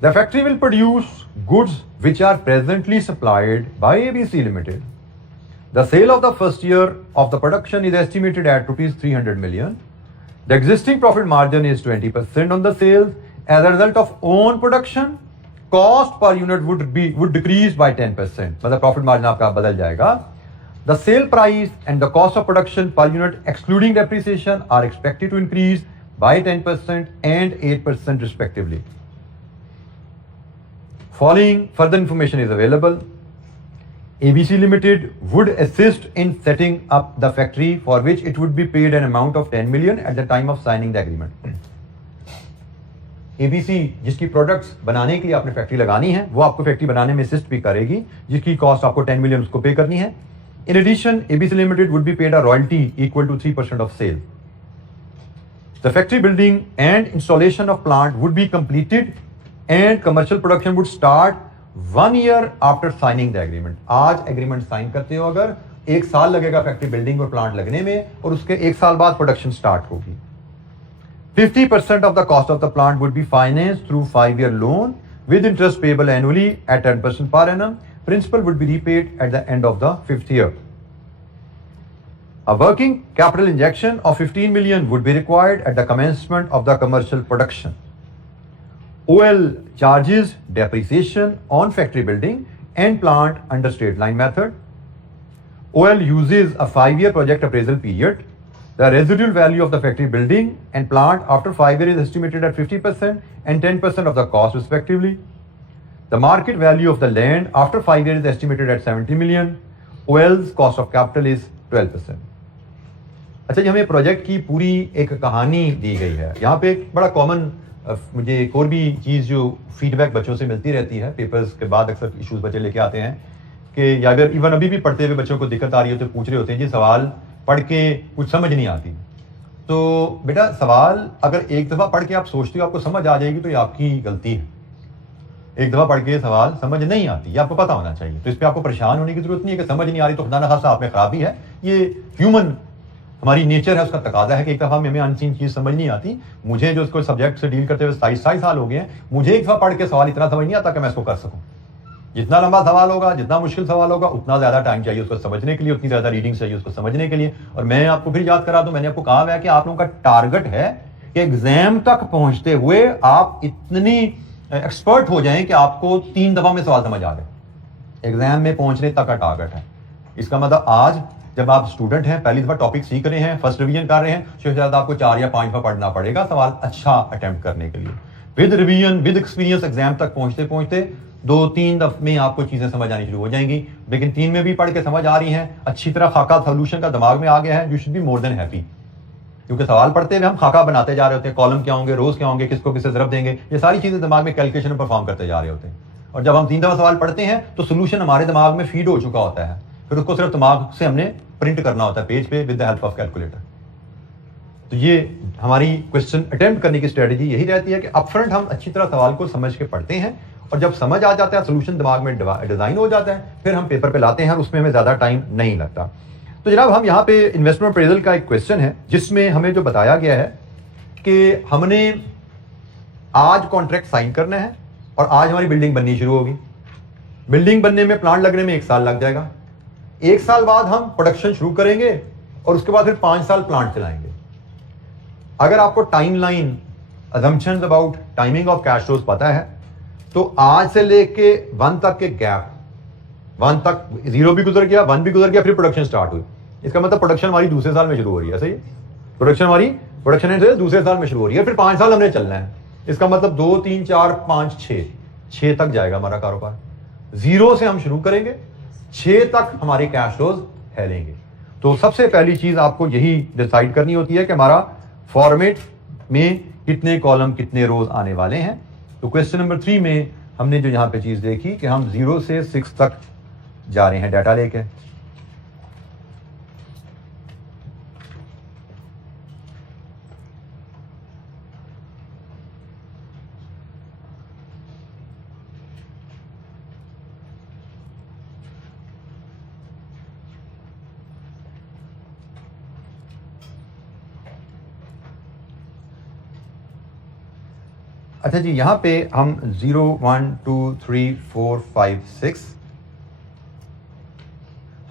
The factory will produce goods which are presently supplied by ABC Limited. The sale of the first year of the production is estimated at rupees 300 million. The existing profit margin is 20% on the sales. As a result of own production, cost per unit would decrease by 10%. मतलब profit margin आपका बदल जाएगा. The sale price and the cost of production per unit excluding depreciation are expected to increase by 10% and 8% respectively. Following further information is available. ABC Limited would assist in setting up the factory for which it would be paid an amount of 10 million at the time of signing the agreement. ABC जिसकी products बनाने के लिए आपने factory लगानी है, वो आपको factory बनाने में असिस्ट भी करेगी, जिसकी कॉस्ट आपको 10 मिलियन उसको पे करनी है। In addition, ABC Limited would be paid a royalty equal to 3% of sales. The factory building and installation of plant would be completed and commercial production would start 1 year after signing the agreement. आज agreement sign करते हो अगर, 1 साल लगेगा factory building और plant लगने में, और उसके 1 साल बाद प्रोडक्शन स्टार्ट होगी। 50% of the cost of the plant would be financed through 5-year loan with interest payable annually at 10% per annum. Principal would be repaid at the end of the 5th year. A working capital injection of 15 million would be required at the commencement of the commercial production. OL charges depreciation on factory building and plant under straight line method. OL uses a 5-year project appraisal period. The residual value of the factory building and plant after 5 years is estimated at 50% and 10% of the cost respectively. The market value of the land after 5 years is estimated at 70 million. OL's cost of capital is 12%. अच्छा जी, हमें project की पूरी एक कहानी दी गई है। यहाँ पे एक बड़ा कॉमन मुझे एक और भी चीज़ जो फीडबैक बच्चों से मिलती रहती है, पेपर्स के बाद अक्सर इश्यूज बच्चे लेके आते हैं कि या अगर इवन अभी भी पढ़ते हुए बच्चों को दिक्कत आ रही है तो पूछ रहे होते हैं जी सवाल पढ़ के कुछ समझ नहीं आती। तो बेटा सवाल अगर एक दफ़ा पढ़ के आप सोचते हो आपको समझ आ जाएगी तो ये आपकी गलती है। एक दफ़ा पढ़ के सवाल समझ नहीं आती, ये आपको पता होना चाहिए। तो इस पर आपको परेशान होने की जरूरत नहीं है कि समझ नहीं आ रही तो खुदा न खासा आप में खराबी है। ये ह्यूमन हमारी नेचर है, उसका तकाजा है कि एक दफ़ा हमें अनसीन चीज़ समझ नहीं आती। मुझे जो इसको सब्जेक्ट से डील करते हुए 27 साल हो गए हैं, मुझे एक दफ़ा पढ़ के सवाल इतना समझ नहीं आता कि मैं इसको कर सकूं। जितना लंबा सवाल होगा, जितना मुश्किल सवाल होगा, उतना ज़्यादा टाइम चाहिए उसको समझने के लिए, उतनी ज़्यादा रीडिंग चाहिए उसको समझने के लिए। और मैं आपको फिर याद करा दूं, मैंने आपको कहा है कि आप लोगों का टारगेट है कि एग्जाम तक पहुंचते हुए आप इतनी एक्सपर्ट हो जाएं कि आपको 3 दफ़ा में सवाल समझ आ जाए। एग्जाम में पहुंचने तक का टारगेट है। इसका मतलब आज जब आप स्टूडेंट हैं, पहली दफा टॉपिक सीख रहे हैं, फर्स्ट रिवीजन कर रहे हैं, तो शायद आपको 4 या 5 दफा पढ़ना पड़ेगा सवाल अच्छा अटेम्प्ट करने के लिए। With revision with experience exam तक पहुंचते पहुंचते 2-3 दफे में आपको चीजें समझ आनी शुरू हो जाएंगी। लेकिन 3 में भी पढ़ के समझ आ रही हैं, अच्छी तरह खाका सोल्यूशन का दिमाग में आ गया है, you should be more than happy. क्योंकि सवाल पढ़ते हुए हम खाका बनाते जा रहे होते हैं, कॉलम क्या होंगे, रोज क्या होंगे, किसको किससे ज़रब देंगे, ये सारी चीज़ें दिमाग में कैलकुलेशन में परफॉर्म करते जा रहे होते हैं। और जब हम 3 दफ़ा सवाल पढ़ते हैं तो सोल्यूशन हमारे दिमाग में फीड हो चुका होता है, फिर उसको सिर्फ दिमाग से हमने प्रिंट करना होता है पेज पे with the help of calculator. तो ये हमारी क्वेश्चन अटेम्प्ट करने की स्ट्रेटजी यही रहती है कि अपफ्रंट हम अच्छी तरह सवाल को समझ के पढ़ते हैं, और जब समझ आ जाता है, सोल्यूशन दिमाग में डिजाइन हो जाता है, फिर हम पेपर पे लाते हैं और उसमें हमें ज़्यादा टाइम नहीं लगता। तो जनाब हम यहाँ पे इन्वेस्टमेंट अप्रेजल का एक क्वेश्चन है जिसमें हमें जो बताया गया है कि हमने आज कॉन्ट्रैक्ट साइन करना है और आज हमारी बिल्डिंग बननी शुरू होगी। बिल्डिंग बनने में, प्लांट लगने में 1 साल लग जाएगा। 1 साल बाद हम प्रोडक्शन शुरू करेंगे और उसके बाद फिर 5 साल प्लांट चलाएंगे। अगर आपको timeline, assumptions about timing of cash flows पता है, तो आज से लेके 1 तक के गैप, 1 तक 0 भी गुजर गया, 1 भी गुजर गया, फिर प्रोडक्शन स्टार्ट हुई। इसका मतलब प्रोडक्शन हमारी दूसरे साल में शुरू हो रही है। सही है, प्रोडक्शन दूसरे साल में शुरू हो रही है, फिर 5 साल हमने चलना है। इसका मतलब 2, 3, 4, 5, 6 तक जाएगा हमारा कारोबार। 0 से हम शुरू करेंगे, 6 तक हमारे कैश फ्लोज फैलेंगे। तो सबसे पहली चीज आपको यही डिसाइड करनी होती है कि हमारा फॉर्मेट में कितने कॉलम, कितने रोज आने वाले हैं। तो क्वेश्चन नंबर 3 में हमने जो यहां पे चीज देखी कि हम 0 से 6 तक जा रहे हैं डाटा लेके। अच्छा जी, यहां पे हम 0, 1, 2, 3, 4, 5, 6,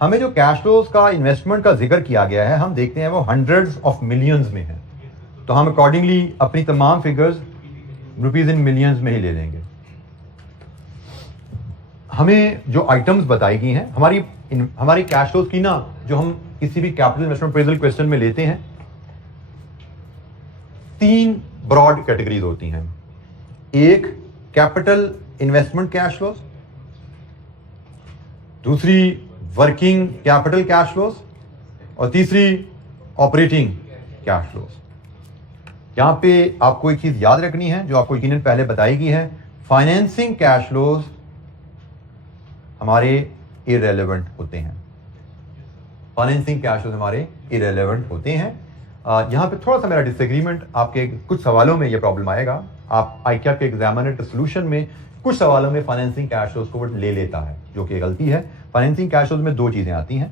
हमें जो कैश फ्लोज का, इन्वेस्टमेंट का जिक्र किया गया है, हम देखते हैं वो हंड्रेड्स ऑफ मिलियंस में है। तो हम अकॉर्डिंगली अपनी तमाम फिगर्स रुपीज इन मिलियंस में ही ले लेंगे। हमें जो आइटम्स बताई गई हैं हमारी कैश फ्लोज की ना, जो हम किसी भी कैपिटल इन्वेस्टमेंट अप्रेजल क्वेश्चन में लेते हैं, 3 ब्रॉड कैटेगरीज होती हैं। एक कैपिटल इन्वेस्टमेंट कैश फ्लोज, दूसरी वर्किंग कैपिटल कैश फ्लोज, और तीसरी ऑपरेटिंग कैश फ्लोज। यहां पे आपको एक चीज याद रखनी है जो आपको यकीनन पहले बताई गई है, फाइनेंसिंग कैश फ्लोज हमारे इररेलेवेंट होते हैं। फाइनेंसिंग कैश फ्लोज हमारे इररेलेवेंट होते हैं। यहां पे थोड़ा सा मेरा डिसएग्रीमेंट, आपके कुछ सवालों में यह प्रॉब्लम आएगा। आप आईकैप के एग्जामिनर के सोल्यूशन में कुछ सवालों में फाइनेंसिंग कैश फ्लोज को ले लेता है, जो कि गलती है। फाइनेंसिंग कैश फ्लोज में 2 चीजें आती हैं,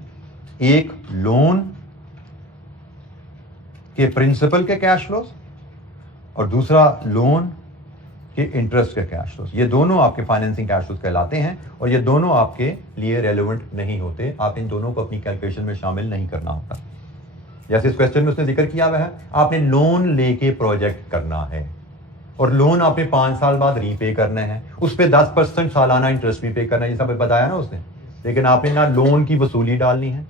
एक लोन के प्रिंसिपल के कैश फ्लोज और दूसरा लोन के इंटरेस्ट के कैश फ्लोज। ये दोनों आपके फाइनेंसिंग कैश फ्लोज कहलाते हैं और ये दोनों आपके लिए रेलेवेंट नहीं होते। आप इन दोनों को अपनी कैलकुलेशन में शामिल नहीं करना होता। जैसे इस क्वेश्चन में उसने जिक्र किया हुआ है, आपने लोन लेके प्रोजेक्ट करना है और लोन आपने 5 साल बाद रीपे करना है, उस पर 10% सालाना इंटरेस्ट भी पे करना है, ये सब बताया ना उसने। लेकिन आपने ना लोन की वसूली डालनी है,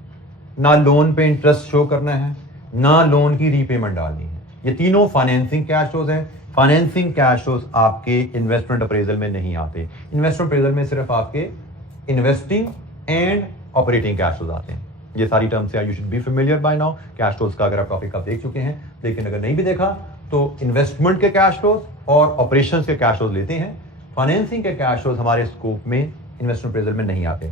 ना लोन पे इंटरेस्ट शो करना है, ना लोन की रीपेमेंट डालनी है। ये तीनों फाइनेंसिंग कैश फ्लोज हैं। फाइनेंसिंग कैश फ्लोज आपके इन्वेस्टमेंट अप्रेजल में नहीं आते। इन्वेस्टमेंट अप्रेजल में सिर्फ आपके investing and operating cash flows आते हैं। ये सारी terms you should be familiar by now. Cash flows का अगर आप टॉपिक आप देख चुके हैं, लेकिन अगर नहीं भी देखा तो इन्वेस्टमेंट के कैश फ्लोज और ऑपरेशंस के कैश फ्लोज लेते हैं। फाइनेंसिंग के कैश फ्लोज हमारे स्कोप में इन्वेस्टमेंट अप्रेजल में नहीं आते।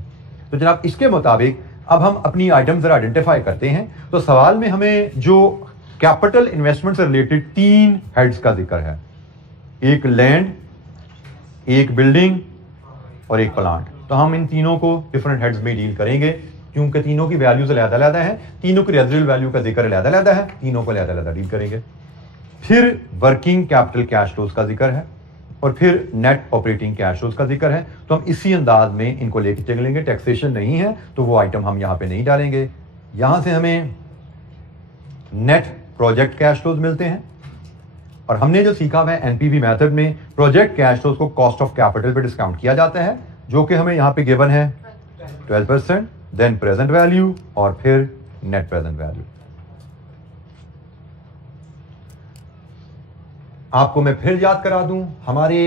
तो जनाब इसके मुताबिक अब हम अपनी आइटम जरा आइडेंटिफाई करते हैं। तो सवाल में हमें जो कैपिटल इन्वेस्टमेंट से रिलेटेड 3 हेड्स का जिक्र है, एक लैंड, एक बिल्डिंग और एक प्लांट। तो हम इन तीनों को डिफरेंट हेड्स में डील करेंगे, क्योंकि तीनों की वैल्यूज अलग-अलग है, तीनों की रेजिडुअल वैल्यू का जिक्र अलग-अलग है, तीनों को अलग-अलग डील करेंगे। फिर वर्किंग कैपिटल कैश फ्लोज का जिक्र है और फिर नेट ऑपरेटिंग कैश फ्लोज का जिक्र है। तो हम इसी अंदाज में इनको लेके चलेंगे। टैक्सेशन नहीं है तो वो आइटम हम यहाँ पे नहीं डालेंगे। यहां से हमें नेट प्रोजेक्ट कैश फ्लोज मिलते हैं और हमने जो सीखा है एनपीवी मेथड में प्रोजेक्ट कैश फ्लोज को कॉस्ट ऑफ कैपिटल पे डिस्काउंट किया जाता है, जो कि हमें यहाँ पे गिवन है 12%, देन प्रेजेंट वैल्यू और फिर नेट प्रेजेंट वैल्यू। आपको मैं फिर याद करा दूं, हमारे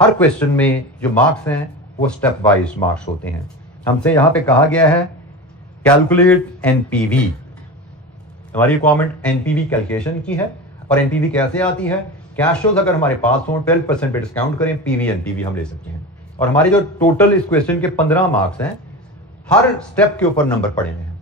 हर क्वेश्चन में जो मार्क्स हैं वो स्टेप वाइज मार्क्स होते हैं। हमसे यहां पे कहा गया है कैलकुलेट एनपीवी। हमारी रिक्वायरमेंट एनपीवी कैलकुलेशन की है। और एनपीवी कैसे आती है? कैश फ्लोज अगर हमारे पास हो 12% पे डिस्काउंट करें, पीवी एनपीवी हम ले सकते हैं। और हमारी जो टोटल इस क्वेश्चन के 15 मार्क्स हैं, हर स्टेप के ऊपर नंबर पड़े हुए हैं।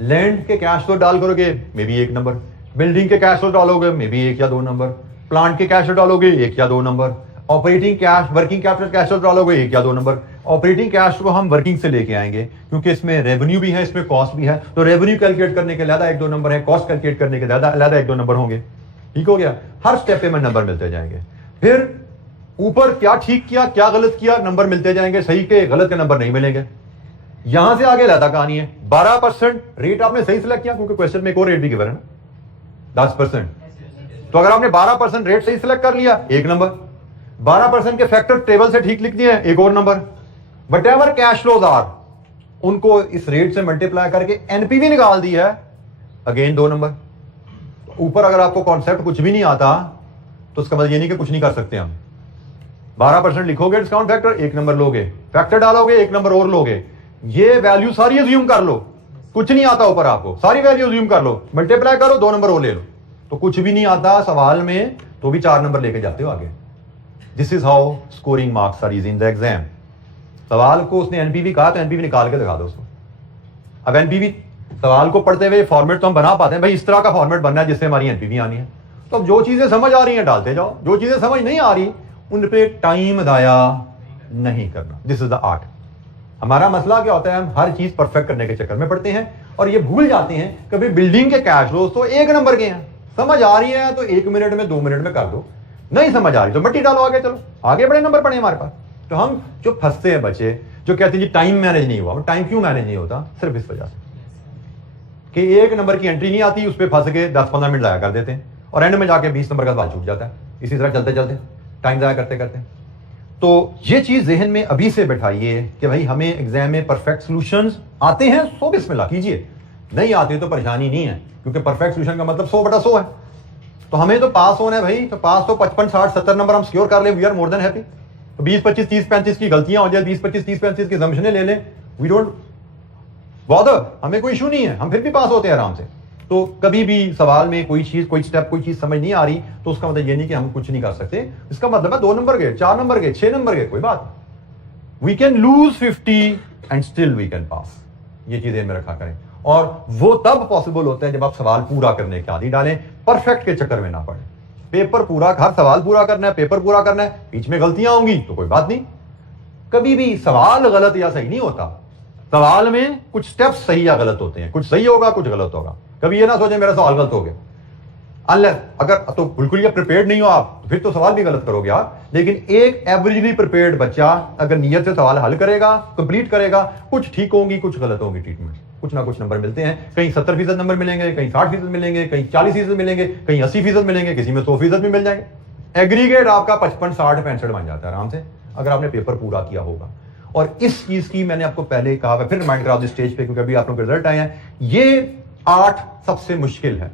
लैंड के कैश फ्लो डाल करोगे मे बी 1 नंबर, बिल्डिंग के कैश फ्लो डालोगे मे बी 1 या 2 नंबर, प्लांट के कैश फ्लो डालोगे 1 या 2 number, operating cash working capital cash flow डालोगे 1 या 2 नंबर। ऑपरेटिंग कैश को हम वर्किंग से लेके आएंगे क्योंकि इसमें रेवेन्यू भी है, इसमें कॉस्ट भी है, तो रेवेन्यू कैलकुलेट करने के ज्यादा 1-2 नंबर है, कॉस्ट कैलकुलेट करने के ज्यादा 1-2 नंबर होंगे। ठीक हो गया? हर स्टेप पे में नंबर मिलते जाएंगे। फिर ऊपर क्या ठीक किया, क्या गलत किया, नंबर मिलते जाएंगे, सही के गलत के नंबर नहीं मिलेंगे। यहां से आगे लाता कहानी है। 12% रेट आपने सही सिलेक्ट किया क्योंकि क्वेश्चन में एक और रेट भी गिवन है ना 10%। तो अगर आपने 12% रेट सही सिलेक्ट कर लिया 1 नंबर, 12% के फैक्टर टेबल से ठीक लिख दिए 1 और number. Whatever cash flows are उनको इस रेट से मल्टीप्लाई करके एनपीवी निकाल दी है, अगेन 2 नंबर। ऊपर अगर आपको कॉन्सेप्ट कुछ भी नहीं आता तो उसका मतलब ये नहीं कि कुछ नहीं कर सकते हम। 12% लिखोगे डिस्काउंट फैक्टर 1 नंबर लोगे, फैक्टर डालोगे 1 नंबर और लोगे। ये वैल्यू सारी अज्यूम कर लो, कुछ नहीं आता ऊपर आपको, सारी वैल्यू अज्यूम कर लो, मल्टीप्लाई करो 2 नंबर और ले लो। तो कुछ भी नहीं आता सवाल में तो भी 4 नंबर लेके जाते हो आगे। This is how scoring marks are is in the exam. सवाल को उसने एनपीवी कहा तो एनपीवी निकाल के दिखा दो उसको। अब एनपीवी सवाल को पढ़ते हुए फॉर्मेट तो हम बना पाते हैं, भाई इस तरह का फॉर्मेट बनना है जिससे हमारी एनपीवी आनी है। तो अब जो चीजें समझ आ रही हैं डालते जाओ, जो चीजें समझ नहीं आ रही उन पे टाइम दाया नहीं करना। This is the art. हमारा मसला क्या होता है, हम हर चीज परफेक्ट करने के चक्कर में पड़ते हैं और ये भूल जाते हैं कभी बिल्डिंग के कैश फ्लोज तो 1 नंबर के हैं, समझ आ रही है तो 1 मिनट में 2 मिनट में कर दो, नहीं समझ आ रही तो मट्टी डालो आगे, चलो आगे बड़े नंबर पड़े हमारे पास। तो हम जो फंसते हैं बच्चे जो कहते हैं जी टाइम मैनेज नहीं हुआ, टाइम क्यों मैनेज नहीं होता? सिर्फ इस वजह से कि 1 नंबर की एंट्री नहीं आती, उस पर फंस के 10-15 मिनट जाया कर देते हैं और एंड में जाके 20 नंबर का सवाल छूट जाता है। इसी तरह चलते चलते टाइम जाया करते करते। तो ये चीज जहन में अभी से बैठाइए कि भाई हमें एग्जाम में परफेक्ट सॉल्यूशंस आते हैं सो बिस्मिल्लाह कीजिए, नहीं आते तो परेशानी नहीं है क्योंकि परफेक्ट सॉल्यूशन का मतलब 100/100 है। तो हमें तो पास होना है भाई, तो पास तो 55, 60, 70 नंबर हम सिक्योर कर ले, we are more than happy. तो 20, 25, 30, 35 की गलतियां हो जाए, 20, 25, 30, 35 की assumptions ले लें, वी डोंट बॉदर, हमें कोई इशू नहीं है, हम फिर भी पास होते हैं आराम से। तो कभी भी सवाल में कोई चीज कोई स्टेप कोई चीज समझ नहीं आ रही तो उसका मतलब ये नहीं कि हम कुछ नहीं कर सकते, इसका मतलब है 2 नंबर गए, 4 नंबर गए, 6 नंबर गए, कोई बात, we can lose 50 and still we can pass. ये चीजें में रखा करें और वो तब पॉसिबल होता है जब आप सवाल पूरा करने के आदी डालें, परफेक्ट के चक्कर में ना पड़े। पेपर पूरा, हर सवाल पूरा करना है, पेपर पूरा करना है, बीच में गलतियां होंगी तो कोई बात नहीं। कभी भी सवाल गलत या सही नहीं होता, सवाल में कुछ स्टेप्स सही या गलत होते हैं, कुछ सही होगा कुछ गलत होगा। कभी ये ना सोचे मेरा सवाल गलत हो गया, अनलेस अगर तो बिल्कुल ये प्रिपेयर्ड नहीं हो आप तो फिर तो सवाल भी गलत करोगे आप। लेकिन एक एवरेजली प्रिपेयर्ड बच्चा अगर नियत से सवाल हल करेगा, कंप्लीट करेगा, कुछ ठीक होंगी कुछ गलत होंगी, ट्रीटमेंट कुछ ना कुछ नंबर मिलते हैं। कहीं 70% नंबर मिलेंगे, कहीं 60% मिलेंगे, कहीं 40% मिलेंगे, कहीं 80% मिलेंगे, किसी में 100% भी मिल जाएंगे। एग्रीगेट आपका 55, 60, 65 बन जाता है आराम से अगर आपने पेपर पूरा किया होगा। और इस चीज की मैंने आपको पहले ही कहा, फिर रिमाइंड करा दी स्टेज पे क्योंकि अभी आप लोग रिजल्ट आए हैं। ये 8 सबसे मुश्किल है,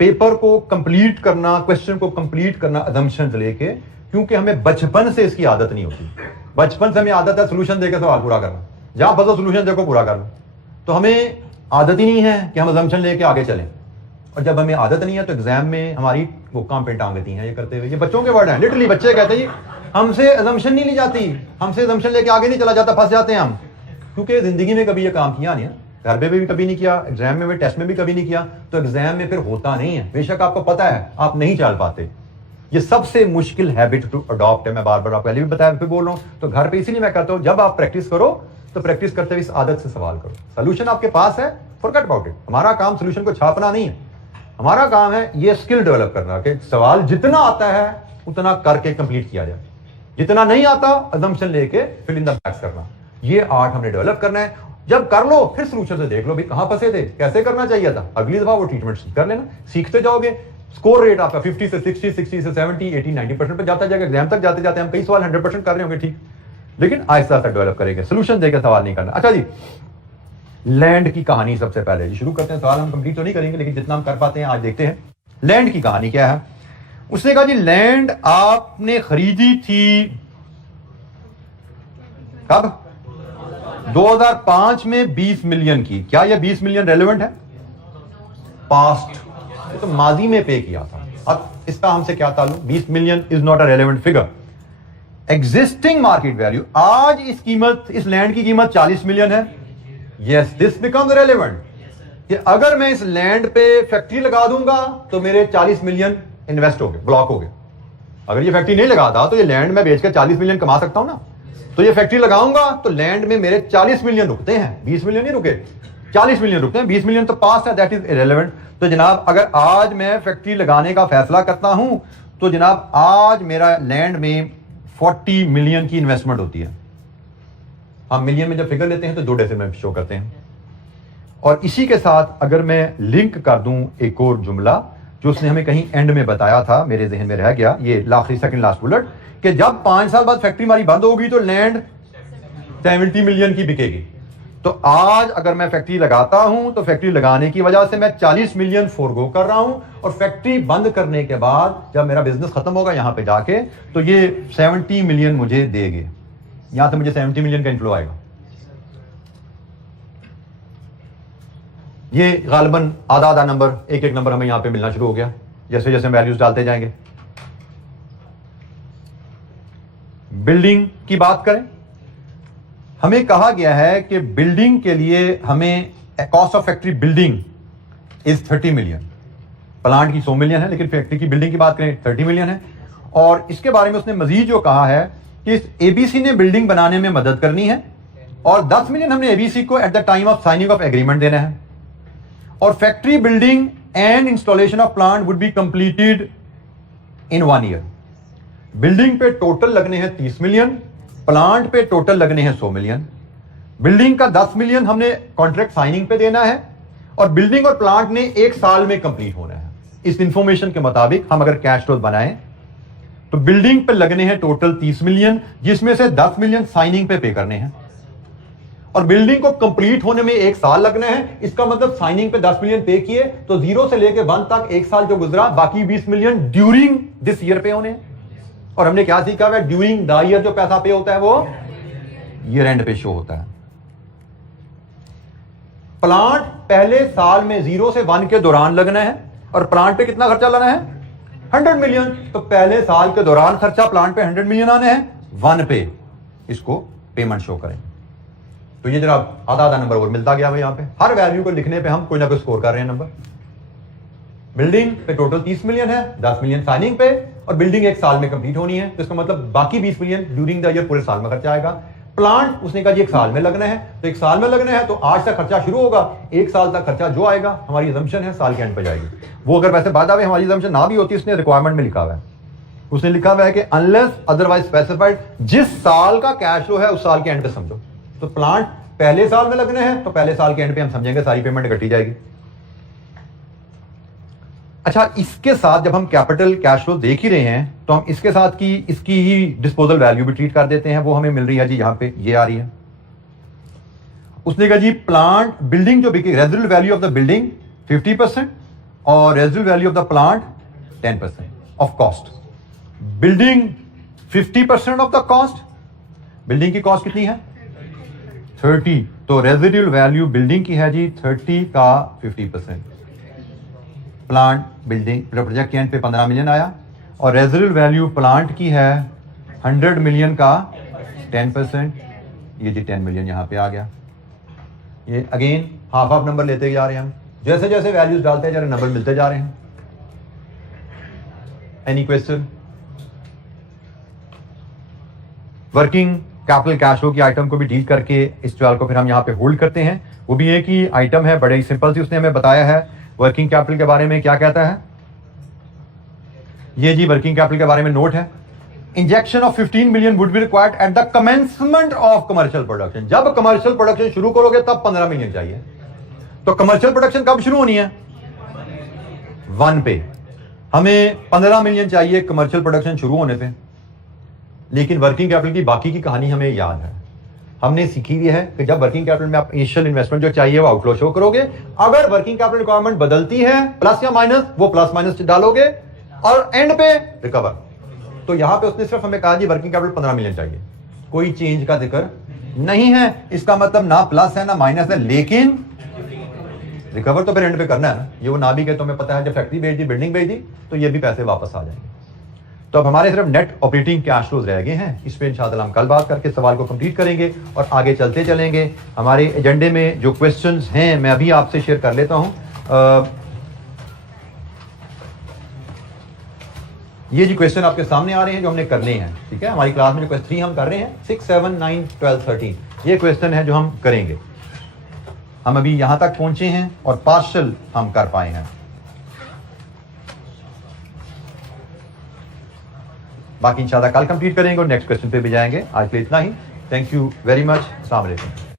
पेपर को कंप्लीट करना, क्वेश्चन को कंप्लीट करना असम्पशंस लेके, क्योंकि हमें बचपन से इसकी आदत नहीं होती। बचपन से हमें आदत है सोल्यूशन देकर सवाल पूरा करना, जहां फंसो सोल्यूशन देखो पूरा करना। तो हमें आदत ही नहीं है कि हम असम्पशन लेके आगे चलें, और जब हमें आदत नहीं है तो एग्जाम में हमारी वो काम पे टांगती हैं ये करते हुए। ये बच्चों के वर्ड हैं, लिटरली बच्चे कहते हैं हमसे असम्पशन नहीं ली जाती, हमसे असम्पशन लेके आगे नहीं चला जाता, फंस जाते हैं हम, क्योंकि जिंदगी में कभी ये काम किया नहीं है, घर पे भी कभी नहीं किया, एग्जाम में भी टेस्ट में भी कभी नहीं किया, तो एग्जाम में फिर होता नहीं है। बेशक आपको पता है आप नहीं चल पाते। ये सबसे मुश्किल हैबिट टू अडॉप्ट है। मैं बार बार पहले भी बताया फिर बोल रहा हूं, तो घर पे इसीलिए मैं कहता हूं जब आप प्रैक्टिस करो तो प्रैक्टिस करते हुए इस आदत से सवाल करो। सोल्यूशन आपके पास है, फॉरगेट अबाउट इट। हमारा काम सोल्यूशन को छापना नहीं है, हमारा काम है ये स्किल डेवलप करना कि सवाल जितना आता है उतना करके कंप्लीट किया जाए, जितना नहीं आता असम्पशन लेके फिल इन द ब्लैंक्स करना। ये आर्ट हमने डेवलप करना है। जब कर लो फिर सोल्यूशन से देख लो भी कहां फंसे थे, कैसे करना चाहिए था, अगली दफा वो ट्रीटमेंट कर लेना, सीखते जाओगे। स्कोर रेट आपका 50 से 60, 60 से 70, 80, 90% पर जाता जाएगा। एग्जाम तक जाते जाते हम कई सवाल 100% कर रहे होंगे, ठीक, लेकिन आहिस्ता आहिस्ता डेवलप करेंगे, सोल्यूशन देकर सवाल नहीं करना। अच्छा जी, लैंड की कहानी सबसे पहले जी शुरू करते हैं। सवाल हम कंप्लीट तो नहीं करेंगे लेकिन जितना हम कर पाते हैं आज देखते हैं। लैंड की कहानी क्या है। उसने कहा जी लैंड आपने खरीदी थी कब? 2005 में 20 मिलियन की। क्या यह 20 मिलियन रेलेवेंट है? पास्ट, तो माजी में पे किया था। अब इसका हमसे क्या ताल्लुक? 20 million is not a relevant figure. Existing market value, आज इस कीमत, इस लैंड की कीमत 40 मिलियन है। यस, दिस बिकम्स रेलेवेंट कि अगर मैं इस लैंड पे फैक्ट्री लगा दूंगा तो मेरे 40 मिलियन इन्वेस्ट हो गए, ब्लॉक हो गए। अगर ये फैक्ट्री नहीं लगाता तो ये लैंड में बेचकर 40 मिलियन कमा सकता हूं ना। तो ये फैक्ट्री लगाऊंगा तो लैंड में मेरे 40 मिलियन रुकते हैं, 20 मिलियन नहीं रुके, 40 मिलियन रुकते हैं। 20 मिलियन तो पास है, दैट इज इरेलेवेंट। तो जनाब अगर आज मैं फैक्ट्री लगाने का फैसला करता हूं तो जनाब आज मेरा लैंड में 40 मिलियन की इन्वेस्टमेंट होती है। हम मिलियन में जब फिगर लेते हैं तो 2 डेसिमल में शो करते हैं। और इसी के साथ अगर मैं लिंक कर दूं एक और जुमला जो उसने हमें कहीं एंड में बताया था, मेरे जहन में रह गया, ये सेकंड लास्ट बुलेट, कि जब 5 साल बाद फैक्ट्री हमारी बंद होगी तो लैंड 70 मिलियन की बिकेगी। तो आज अगर मैं फैक्ट्री लगाता हूं तो फैक्ट्री लगाने की वजह से मैं 40 मिलियन फोरगो कर रहा हूं, और फैक्ट्री बंद करने के बाद जब मेरा बिजनेस खत्म होगा यहां पे जाके तो ये 70 मिलियन मुझे देंगे। यहां से मुझे 70 मिलियन का इनफ्लो आएगा। ये गालिबन आधा आधा नंबर, एक एक नंबर हमें यहां पे मिलना शुरू हो गया जैसे जैसे वैल्यूज डालते जाएंगे। बिल्डिंग की बात करें, हमें कहा गया है कि बिल्डिंग के लिए हमें cost of factory building is 30 million. Plant की 100 मिलियन है, लेकिन फैक्ट्री की बिल्डिंग की बात करें 30 मिलियन है। और इसके बारे में उसने मजीद जो कहा है कि इस एबीसी ने बिल्डिंग बनाने में मदद करनी है, और 10 मिलियन हमने एबीसी को at the time of signing off agreement देना है। और factory building and installation of plant would be completed in 1 year. Building पे टोटल लगने हैं 30 मिलियन, प्लांट पे टोटल लगने हैं 100 मिलियन। बिल्डिंग का 10 मिलियन हमने कॉन्ट्रैक्ट साइनिंग पे देना है, और बिल्डिंग और प्लांट ने 1 साल में कंप्लीट होना है। इस इंफॉर्मेशन के मुताबिक हम अगर कैश फ्लो बनाएं तो बिल्डिंग पे लगने हैं टोटल 30 मिलियन, जिसमें से 10 मिलियन साइनिंग पे करने हैं, और बिल्डिंग को कंप्लीट होने में 1 साल लगना है। इसका मतलब साइनिंग पे 10 मिलियन पे किए तो 0 से लेके 1 तक 1 साल जो गुजरा, बाकी 20 मिलियन ड्यूरिंग दिस ईयर पे होने हैं। और हमने क्या सीखा है? ड्यूरिंग द ईयर जो पैसा पे होता है वो ईयर एंड पे शो होता है। प्लांट पहले साल में 0 से 1 के दौरान लगना है, और प्लांट पे कितना खर्चा लाना है? 100 मिलियन। तो पहले साल के दौरान खर्चा प्लांट पे 100 मिलियन आने हैं, 1 पे इसको पेमेंट शो करें। तो ये जरा आधा आधा नंबर और मिलता गया भाई। यहां पे हर वैल्यू को लिखने पे हम कोई ना कोई स्कोर कर रहे हैं नंबर। बिल्डिंग पे टोटल 30 मिलियन है, 10 मिलियन साइनिंग पे, और बिल्डिंग 1 साल में कंप्लीट होनी है, तो इसका मतलब बाकी 20 मिलियन ड्यूरिंग द ईयर पूरे साल में खर्चा आएगा। प्लांट उसने कहा जी 1 साल में लगना है, तो 1 साल में लगना है तो आज से खर्चा शुरू होगा, 1 साल तक खर्चा जो आएगा हमारी अजम्पशन है साल के एंड पे जाएगी। वो अगर वैसे बाद आवे हमारी अजम्पशन ना भी होती, इसने रिक्वायरमेंट में लिखा हुआ है, उसने लिखा हुआ है कि अनलेस अदरवाइज स्पेसिफाइड, जिस साल का कैश फ्लो है उस साल के एंड पे समझो। तो प्लांट पहले साल में लगने हैं तो पहले साल के एंड पे हम समझेंगे सारी पेमेंट इकट्ठी जाएगी। अच्छा, इसके साथ जब हम कैपिटल कैश फ्लो देख ही रहे हैं तो हम इसके साथ की इसकी ही डिस्पोजल वैल्यू भी ट्रीट कर देते हैं। वो हमें मिल रही है जी, यहां पे ये आ रही है। उसने कहा जी प्लांट बिल्डिंग जो बिकी, residual value of the building 50% और residual value of the plant 10% of cost. Building 50% of the cost, building की कॉस्ट कितनी है? 30। तो रेजिडुअल वैल्यू बिल्डिंग की है जी 30 का 50%। प्लांट बिल्डिंग प्रोजेक्ट के एंड पे 15 मिलियन आया, और रेजिडुअल वैल्यू प्लांट की है 100 मिलियन का 10%, ये जी 10 मिलियन यहां पे आ गया। ये अगेन हाफ हाफ नंबर लेते जा रहे हैं हम, जैसे जैसे वैल्यूज डालते जा रहे हैं नंबर मिलते जा रहे हैं। Any question? Working capital cash flow की आइटम को भी डील करके इस सवाल को फिर हम यहां पे होल्ड करते हैं। वो भी एक ही आइटम है, बड़े ही सिंपल सी उसने हमें बताया है। वर्किंग कैपिटल के बारे में क्या कहता है? ये जी वर्किंग कैपिटल के बारे में नोट है, injection of 15 million would be required at the commencement of commercial production. जब कमर्शियल प्रोडक्शन शुरू करोगे तब 15 मिलियन चाहिए। तो कमर्शियल प्रोडक्शन कब शुरू होनी है? 1 पे। हमें 15 मिलियन चाहिए कमर्शियल प्रोडक्शन शुरू होने पे, लेकिन वर्किंग कैपिटल की बाकी की कहानी हमें याद है। हमने सीखी भी है कि जब वर्किंग कैपिटल में आप इनिशियल इन्वेस्टमेंट जो चाहिए वो आउटफ्लो शो करोगे। अगर वर्किंग कैपिटल रिक्वायरमेंट बदलती है प्लस या माइनस, वो प्लस माइनस डालोगे और एंड पे रिकवर। तो यहां पे उसने सिर्फ हमें कहा जी वर्किंग कैपिटल 15 मिलियन चाहिए, कोई चेंज का जिक्र नहीं है। इसका मतलब ना प्लस है ना माइनस है, लेकिन रिकवर तो फिर एंड पे करना है ना, ये वो ना भी कहे तो हमें पता है जब फैक्ट्री बेच दी, बिल्डिंग बेच दी, तो ये भी पैसे वापस आ जाएंगे। तो अब हमारे सिर्फ नेट ऑपरेटिंग कैश फ्लोज रह गए हैं, इस पे इंशाअल्लाह हम कल बात करके सवाल को कंप्लीट करेंगे और आगे चलते चलेंगे। हमारे एजेंडे में जो क्वेश्चंस हैं मैं अभी आपसे शेयर कर लेता हूं। ये जी क्वेश्चन आपके सामने आ रहे हैं जो हमने करने हैं, ठीक है। हमारी क्लास में जो क्वेश्चन 3 हम कर रहे हैं 6, 7, 9, 12, 13 ये क्वेश्चन है जो हम करेंगे। हम अभी यहां तक पहुंचे हैं और पार्शल हम कर पाए हैं, बाकी इंशाल्लाह कल कंप्लीट करेंगे और नेक्स्ट क्वेश्चन पे भी जाएंगे। आज के लिए इतना ही। Thank you very much. अस्सलाम वालेकुम।